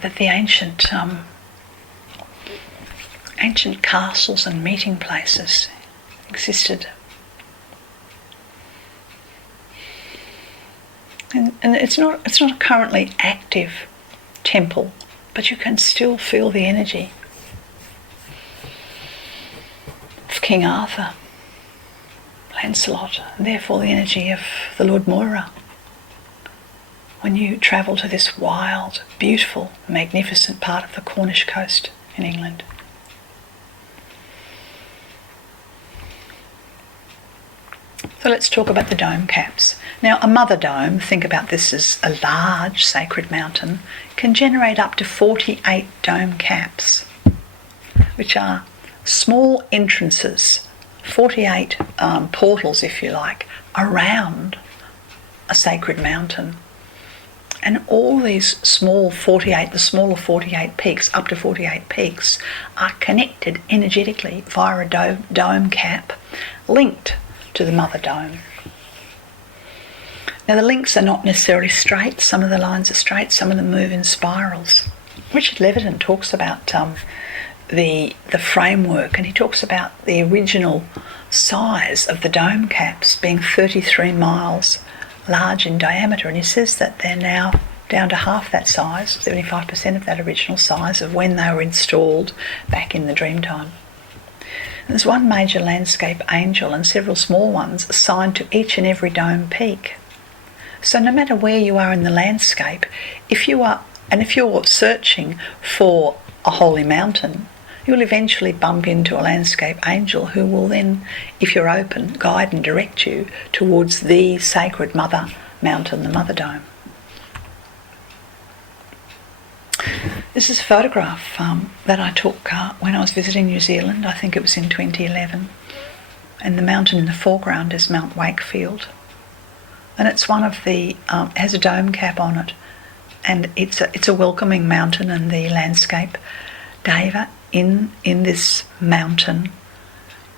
that the ancient castles and meeting places existed. And it's not a currently active temple, but you can still feel the energy of King Arthur, Lancelot, and therefore the energy of the Lord Moira. When you travel to this wild, beautiful, magnificent part of the Cornish coast in England. So let's talk about the dome caps. Now, a mother dome, think about this as a large sacred mountain, can generate up to 48 dome caps, which are small entrances, 48 portals, if you like, around a sacred mountain. And all these small 48, the smaller 48 peaks, up to 48 peaks, are connected energetically via a dome cap linked to the mother dome. Now the links are not necessarily straight. Some of the lines are straight, some of them move in spirals. Richard Leviton talks about the framework, and he talks about the original size of the dome caps being 33 miles large in diameter, and he says that they're now down to half that size, 75% of that original size of when they were installed back in the Dreamtime. There's one major landscape angel and several small ones assigned to each and every dome peak. So no matter where you are in the landscape, if you're searching for a holy mountain, you'll eventually bump into a landscape angel who will then, if you're open, guide and direct you towards the sacred mother mountain, the Mother Dome. This is a photograph that I took when I was visiting New Zealand. I think it was in 2011. And the mountain in the foreground is Mount Wakefield. And it's one of the, has a dome cap on it. and it's a welcoming mountain, and the landscape, Deva, in this mountain,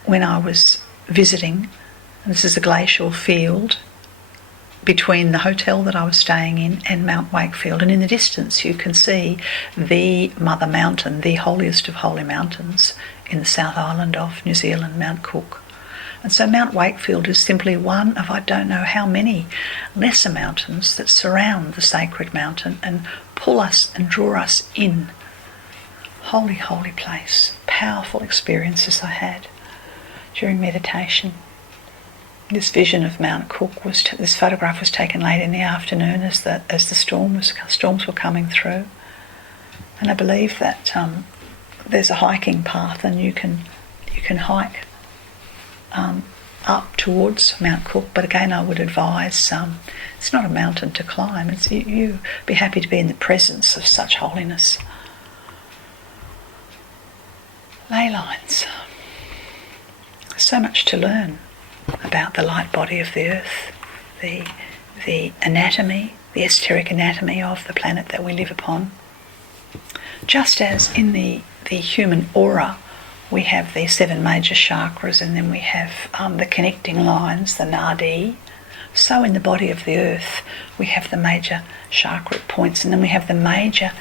when I was visiting, and this is a glacial field between the hotel that I was staying in and Mount Wakefield, and in the distance you can see the Mother Mountain, the holiest of holy mountains in the South Island of New Zealand, Mount Cook. And so Mount Wakefield is simply one of I don't know how many lesser mountains that surround the sacred mountain and pull us and draw us in. Holy, holy place. Powerful experiences I had during meditation. This vision of Mount Cook this photograph was taken late in the afternoon as the storms were coming through. And I believe that there's a hiking path, and you can hike up towards Mount Cook, but again I would advise it's not a mountain to climb. You be happy to be in the presence of such holiness. Ley lines. So much to learn about the light body of the earth, the anatomy, the esoteric anatomy of the planet that we live upon. Just as in the human aura we have the 7 major chakras, and then we have the connecting lines, the nadi, so in the body of the earth we have the major chakra points, and then we have the major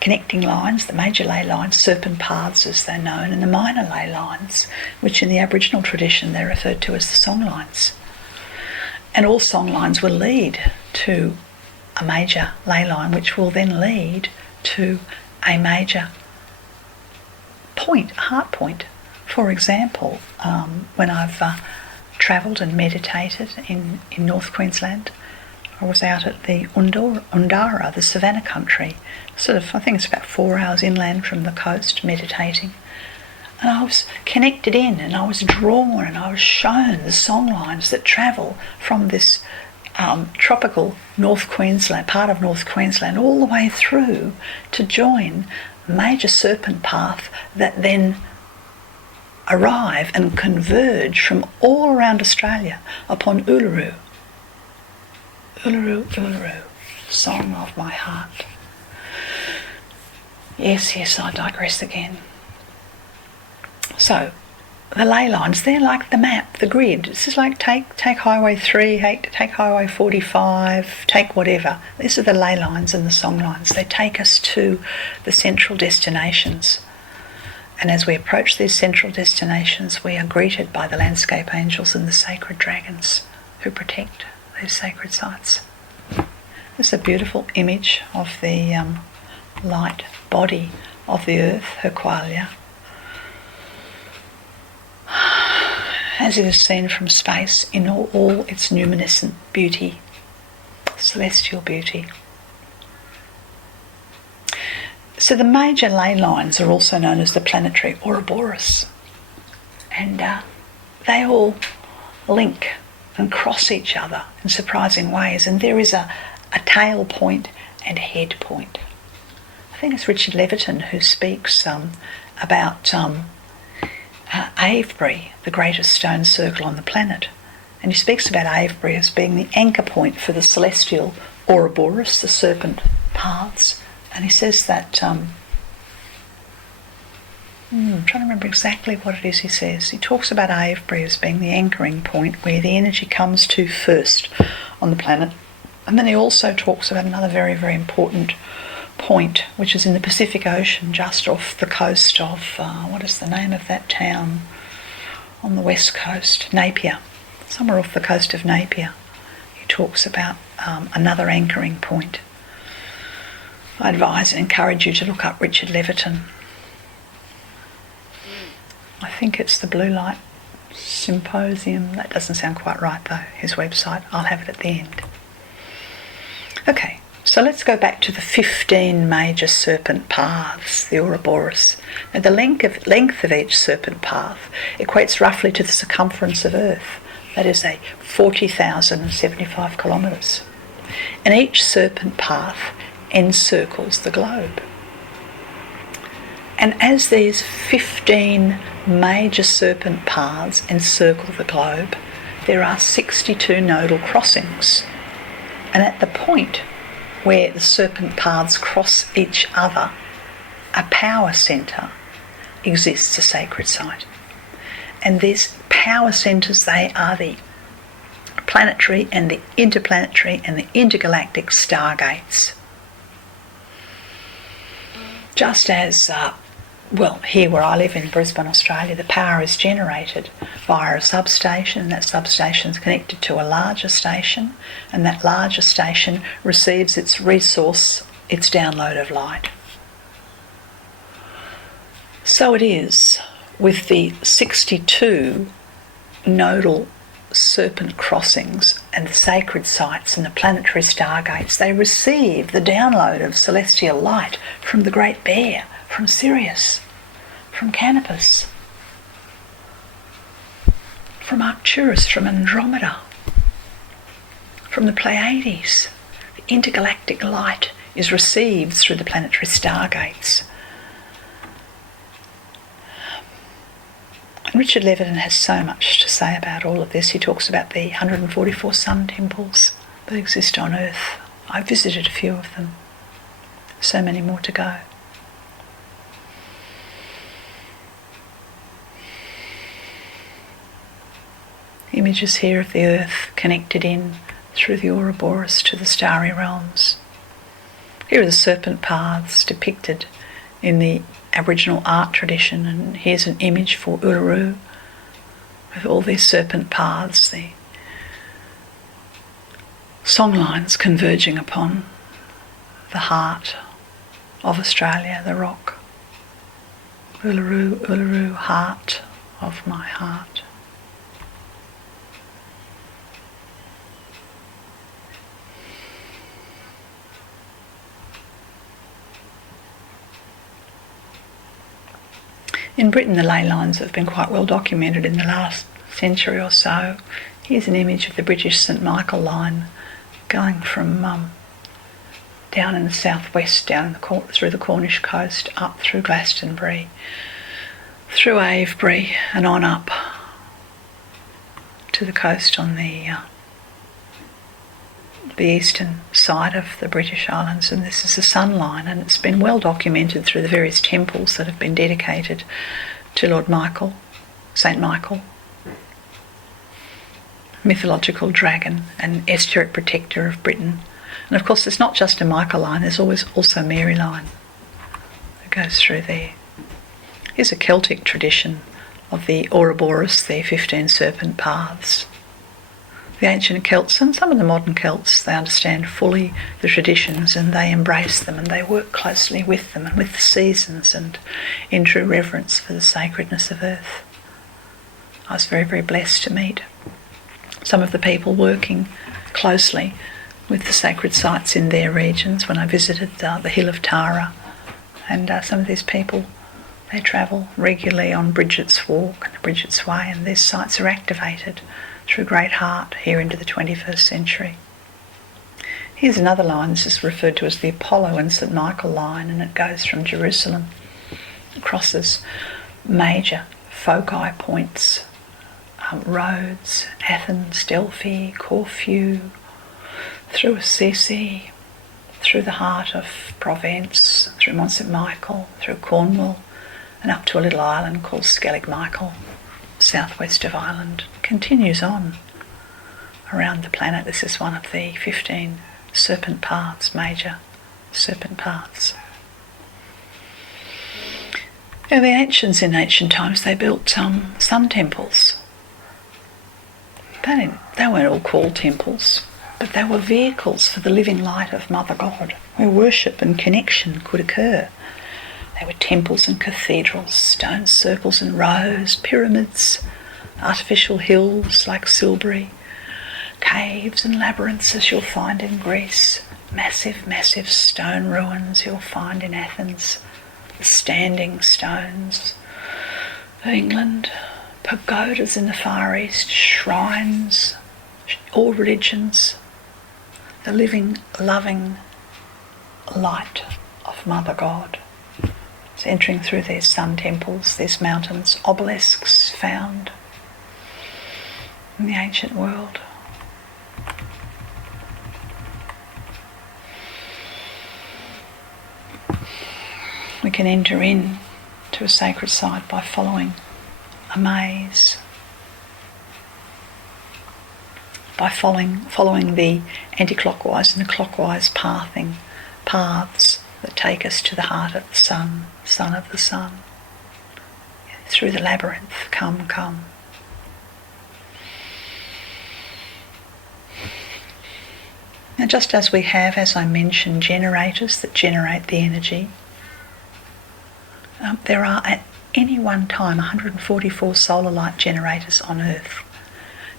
connecting lines, the major ley lines, serpent paths as they're known, and the minor ley lines, which in the Aboriginal tradition they're referred to as the song lines. And all song lines will lead to a major ley line, which will then lead to a major point, a heart point. For example, when I've travelled and meditated in North Queensland, I was out at the Undara, the savannah country, I think it's about 4 hours inland from the coast, meditating. And I was connected in, and I was drawn, and I was shown the song lines that travel from this tropical North Queensland, part of North Queensland, all the way through to join major serpent path that then arrive and converge from all around Australia upon Uluru. Uluru, Uluru, song of my heart. Yes, I digress again. So, the ley lines, they're like the map, the grid. This is like take Highway 3, take Highway 45, take whatever. These are the ley lines and the song lines. They take us to the central destinations. And as we approach these central destinations, we are greeted by the landscape angels and the sacred dragons who protect these sacred sites. This is a beautiful image of the light body of the earth, Hurqalya, as it is seen from space in all its luminescent beauty, celestial beauty. So the major ley lines are also known as the planetary Ouroboros, and they all link and cross each other in surprising ways, and there is a tail point and a head point. I think it's Richard Leviton who speaks about Avebury, the greatest stone circle on the planet, and he speaks about Avebury as being the anchor point for the celestial Ouroboros, the serpent paths, and he says that I'm trying to remember exactly what it is he says. He talks about Avebury as being the anchoring point where the energy comes to first on the planet. And then he also talks about another very, very important point, which is in the Pacific Ocean, just off the coast of, what is the name of that town on the west coast? Napier. Somewhere off the coast of Napier. He talks about another anchoring point. I advise and encourage you to look up Richard Leviton. I think it's the Blue Light Symposium. That doesn't sound quite right though, his website. I'll have it at the end. Okay, so let's go back to the 15 major serpent paths, the Ouroboros. Now the length of each serpent path equates roughly to the circumference of Earth. That is 40,075 kilometres. And each serpent path encircles the globe. And as these 15 major serpent paths encircle the globe, there are 62 nodal crossings. And at the point where the serpent paths cross each other, a power centre exists, a sacred site. And these power centres, they are the planetary and the interplanetary and the intergalactic stargates. Just as, here where I live in Brisbane, Australia, the power is generated via a substation, and that substation is connected to a larger station, and that larger station receives its resource, its download of light. So it is with the 62 nodal serpent crossings and the sacred sites and the planetary stargates. They receive the download of celestial light from the Great Bear, from Sirius, from Canopus, from Arcturus, from Andromeda, from the Pleiades. The intergalactic light is received through the planetary stargates. And Richard Leviton has so much to say about all of this. He talks about the 144 sun temples that exist on Earth. I visited a few of them. So many more to go. Images here of the Earth connected in through the Ouroboros to the starry realms. Here are the serpent paths depicted in the Aboriginal art tradition, and here's an image for Uluru with all these serpent paths, the songlines converging upon the heart of Australia, the rock. Uluru, Uluru, heart of my heart. In Britain, the ley lines have been quite well documented in the last century or so. Here's an image of the British St Michael line going from down in the southwest, through the Cornish coast, up through Glastonbury, through Avebury and on up to the coast on the eastern side of the British Islands. And this is the sun line, and it's been well documented through the various temples that have been dedicated to Lord Michael, Saint Michael, mythological dragon and estuarine protector of Britain. And of course there's not just a Michael line, there's always also Mary line that goes through there. Here's a Celtic tradition of the Ouroboros, the 15 serpent paths. The ancient Celts and some of the modern Celts, they understand fully the traditions and they embrace them and they work closely with them and with the seasons and in true reverence for the sacredness of Earth. I was very, very blessed to meet some of the people working closely with the sacred sites in their regions when I visited the Hill of Tara. And some of these people, they travel regularly on Bridget's Walk and the Bridget's Way, and these sites are activated through Great Heart here into the 21st century. Here's another line. This is referred to as the Apollo and St Michael line, and it goes from Jerusalem, crosses major foci points, Rhodes, Athens, Delphi, Corfu, through Assisi, through the heart of Provence, through Mont St Michael, through Cornwall, and up to a little island called Skellig Michael, southwest of Ireland. Continues on around the planet. This is one of the 15 serpent paths, major serpent paths. Now, the ancients in ancient times, they built sun temples. They weren't all called temples, but they were vehicles for the living light of Mother God, where worship and connection could occur. They were temples and cathedrals, stone circles and rows, pyramids, artificial hills like Silbury, caves and labyrinths as you'll find in Greece, massive, massive stone ruins you'll find in Athens, the standing stones of England, pagodas in the Far East, shrines, all religions, the living, loving light of Mother God. It's entering through these sun temples, these mountains, obelisks found in the ancient world. We can enter in to a sacred site by following a maze, by following the anti-clockwise and the clockwise paths that take us to the heart of the sun, son of the sun. Through the labyrinth, come. Now, just as we have, as I mentioned, generators that generate the energy, there are at any one time 144 solar light generators on Earth.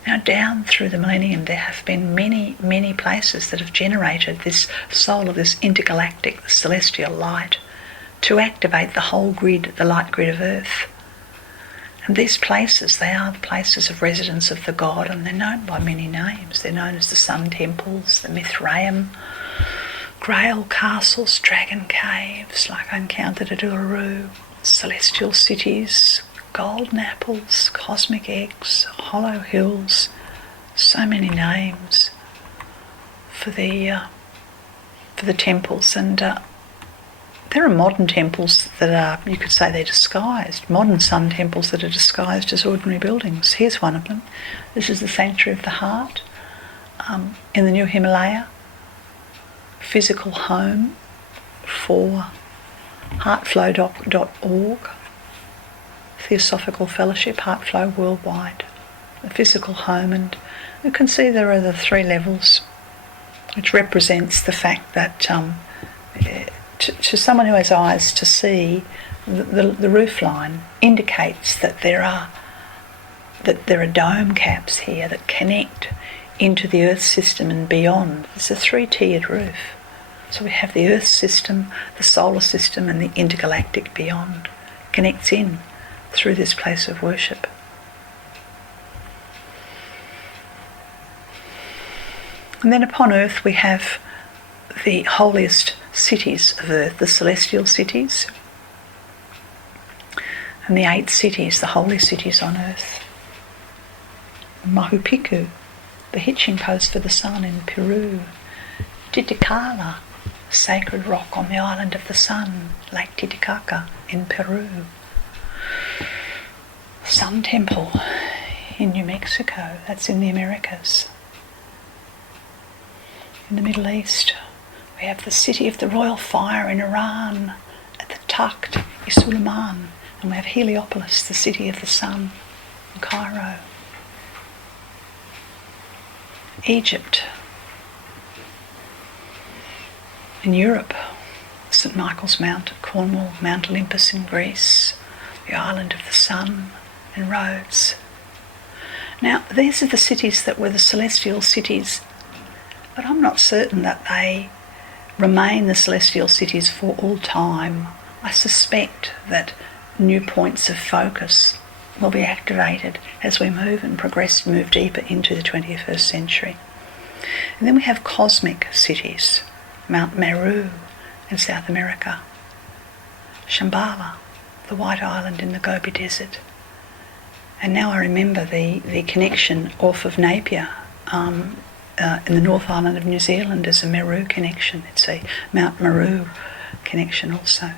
Now, down through the millennium, there have been many places that have generated this solar, this intergalactic, celestial light to activate the whole grid, the light grid of Earth. And these places, they are the places of residence of the god, and they're known by many names. They're known as the Sun Temples, the Mithraeum, Grail Castles, Dragon Caves, like I encountered at Uluru, Celestial Cities, Golden Apples, Cosmic Eggs, Hollow Hills. So many names for the temples, and there are modern temples that are, you could say they're disguised, modern sun temples that are disguised as ordinary buildings. Here's one of them. This is the Sanctuary of the Heart in the New Himalaya, physical home for heartflow.org, Theosophical Fellowship, Heartflow Worldwide, the physical home. And you can see there are the 3 levels, which represents the fact that to someone who has eyes to see, the roof line indicates that there are dome caps here that connect into the Earth system and beyond. It's a 3-tiered roof. So we have the Earth system, the solar system, and the intergalactic beyond. Connects in through this place of worship. And then upon Earth we have the holiest cities of Earth, the celestial cities, and the 8 cities, the holy cities on Earth. Mahupiku, the hitching post for the sun in Peru. Titicaca, sacred rock on the island of the sun, Lake Titicaca in Peru. Sun Temple in New Mexico, that's in the Americas. In the Middle East, we have the city of the royal fire in Iran, at the Takht Suleiman, and we have Heliopolis, the city of the sun, in Cairo. Egypt. In Europe, St Michael's Mount at Cornwall, Mount Olympus in Greece, the island of the sun in Rhodes. Now, these are the cities that were the celestial cities, but I'm not certain that they remain the celestial cities for all time. I suspect that new points of focus will be activated as we move deeper into the 21st century. And then we have cosmic cities, Mount Meru in South America, Shambhala, the White Island in the Gobi Desert. And now I remember the connection off of Napier in the North Island of New Zealand is a Meru connection. It's a Mount Meru connection also.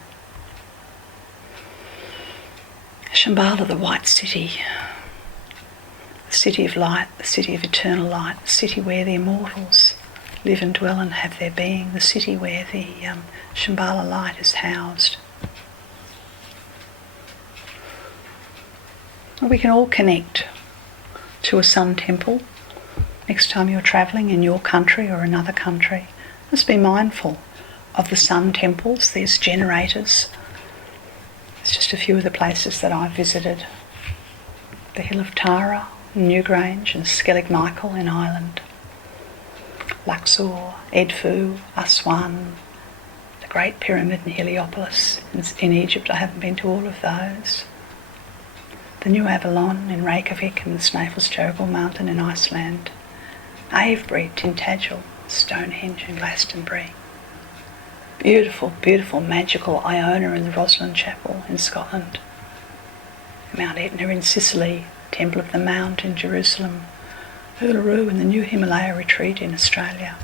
Shambhala, the White City, the city of light, the city of eternal light, the city where the immortals live and dwell and have their being, the city where the Shambhala light is housed. We can all connect to a sun temple next time you're travelling in your country or another country. Just be mindful of the sun temples, these generators. It's just a few of the places that I've visited. The Hill of Tara, Newgrange and Skellig Michael in Ireland. Luxor, Edfu, Aswan, the Great Pyramid in Heliopolis in Egypt. I haven't been to all of those. The New Avalon in Reykjavik and the Snæfellsjökull mountain in Iceland. Avebury, Tintagel, Stonehenge and Glastonbury. Beautiful, beautiful, magical Iona in the Rosslyn Chapel in Scotland. Mount Etna in Sicily, Temple of the Mount in Jerusalem. Uluru and the New Himalaya Retreat in Australia.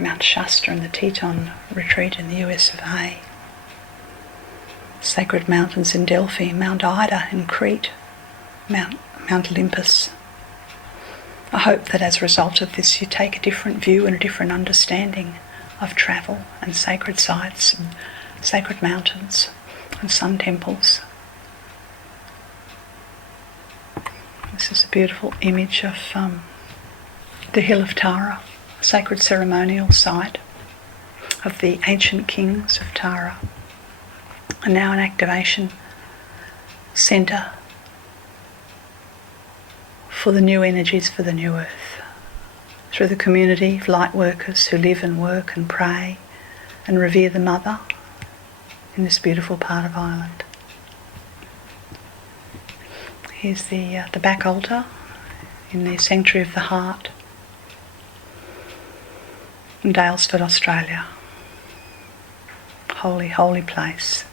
Mount Shasta and the Teton retreat in the US of A. Sacred mountains in Delphi, Mount Ida in Crete, Mount Olympus. I hope that as a result of this you take a different view and a different understanding of travel and sacred sites and sacred mountains and sun temples. This is a beautiful image of the Hill of Tara, a sacred ceremonial site of the ancient kings of Tara, and now an activation centre for the new energies for the new earth, through the community of light workers who live and work and pray and revere the Mother in this beautiful part of Ireland. Here's the back altar in the Sanctuary of the Heart in Daylesford, Australia. Holy, holy place.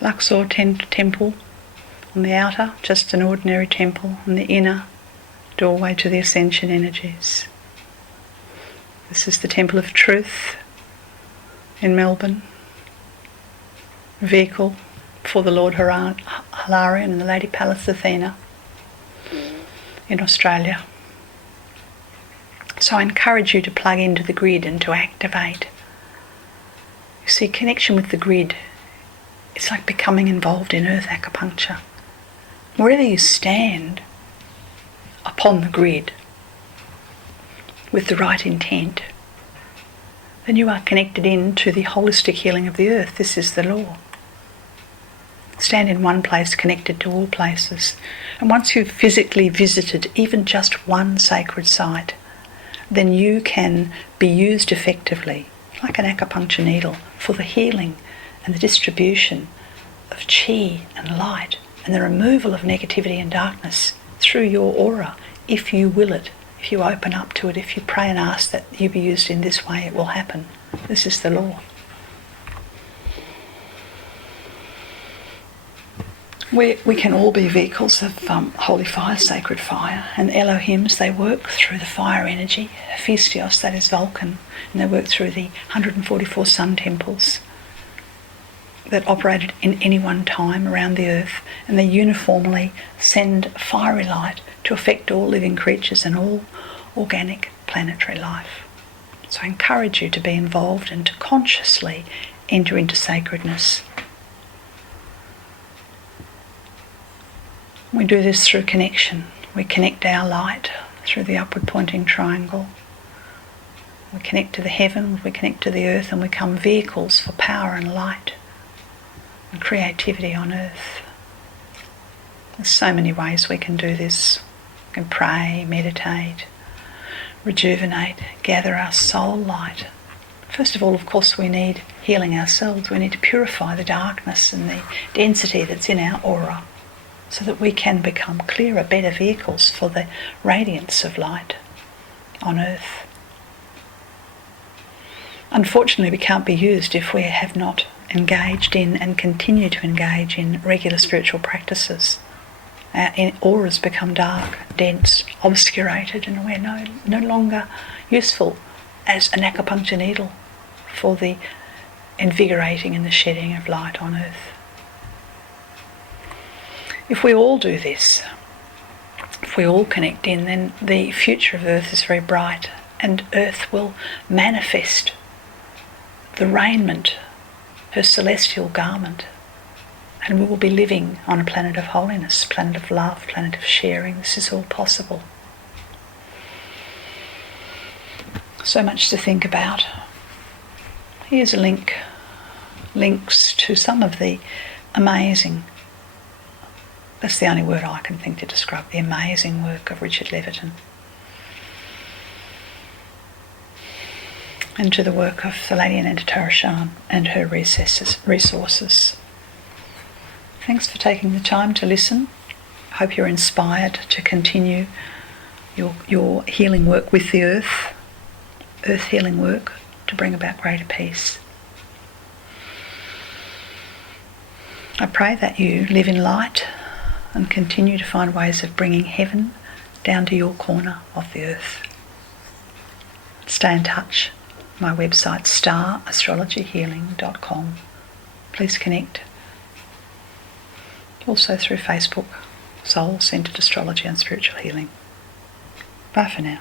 Luxor temple on the outer, just an ordinary temple. On the inner, doorway to the ascension energies. This is the Temple of Truth in Melbourne. Vehicle for the Lord Hilarion and the Lady Pallas Athena in Australia. So I encourage you to plug into the grid and to activate. You see, connection with the grid, it's like becoming involved in earth acupuncture. Wherever you stand upon the grid with the right intent, then you are connected into the holistic healing of the earth. This is the law. Stand in one place, connected to all places. And once you've physically visited even just one sacred site, then you can be used effectively, like an acupuncture needle, for the healing and the distribution of chi and light and the removal of negativity and darkness through your aura, if you will it, if you open up to it, if you pray and ask that you be used in this way, it will happen. This is the law. We can all be vehicles of holy fire, sacred fire, and Elohims, they work through the fire energy. Hephaestos, that is Vulcan, and they work through the 144 sun temples that operated in any one time around the earth, and they uniformly send fiery light to affect all living creatures and all organic planetary life. So I encourage you to be involved and to consciously enter into sacredness. We do this through connection. We connect our light through the upward pointing triangle. We connect to the heaven, we connect to the earth, and we become vehicles for power and light and creativity on earth. There's so many ways we can do this. We can pray, meditate, rejuvenate, gather our soul light. First of all, of course, we need healing ourselves. We need to purify the darkness and the density that's in our aura, so that we can become clearer, better vehicles for the radiance of light on earth. Unfortunately, we can't be used if we have not engaged in and continue to engage in regular spiritual practices. Our auras become dark, dense, obscurated, and we're no longer useful as an acupuncture needle for the invigorating and the shedding of light on earth. If we all do this, if we all connect in, then the future of Earth is very bright, and Earth will manifest the raiment, her celestial garment, and we will be living on a planet of holiness, planet of love, planet of sharing. This is all possible. So much to think about. Here's a links to some of the amazing, that's the only word I can think to describe the amazing work of Richard Leviton, and to the work of the Lady Ananta Tarashan and her resources. Thanks for taking the time to listen. I hope you're inspired to continue your healing work with the earth healing work, to bring about greater peace. I pray that you live in light and continue to find ways of bringing heaven down to your corner of the earth. Stay in touch. My website starastrologyhealing.com. Please connect. Also through Facebook, Soul Centred Astrology and Spiritual Healing. Bye for now.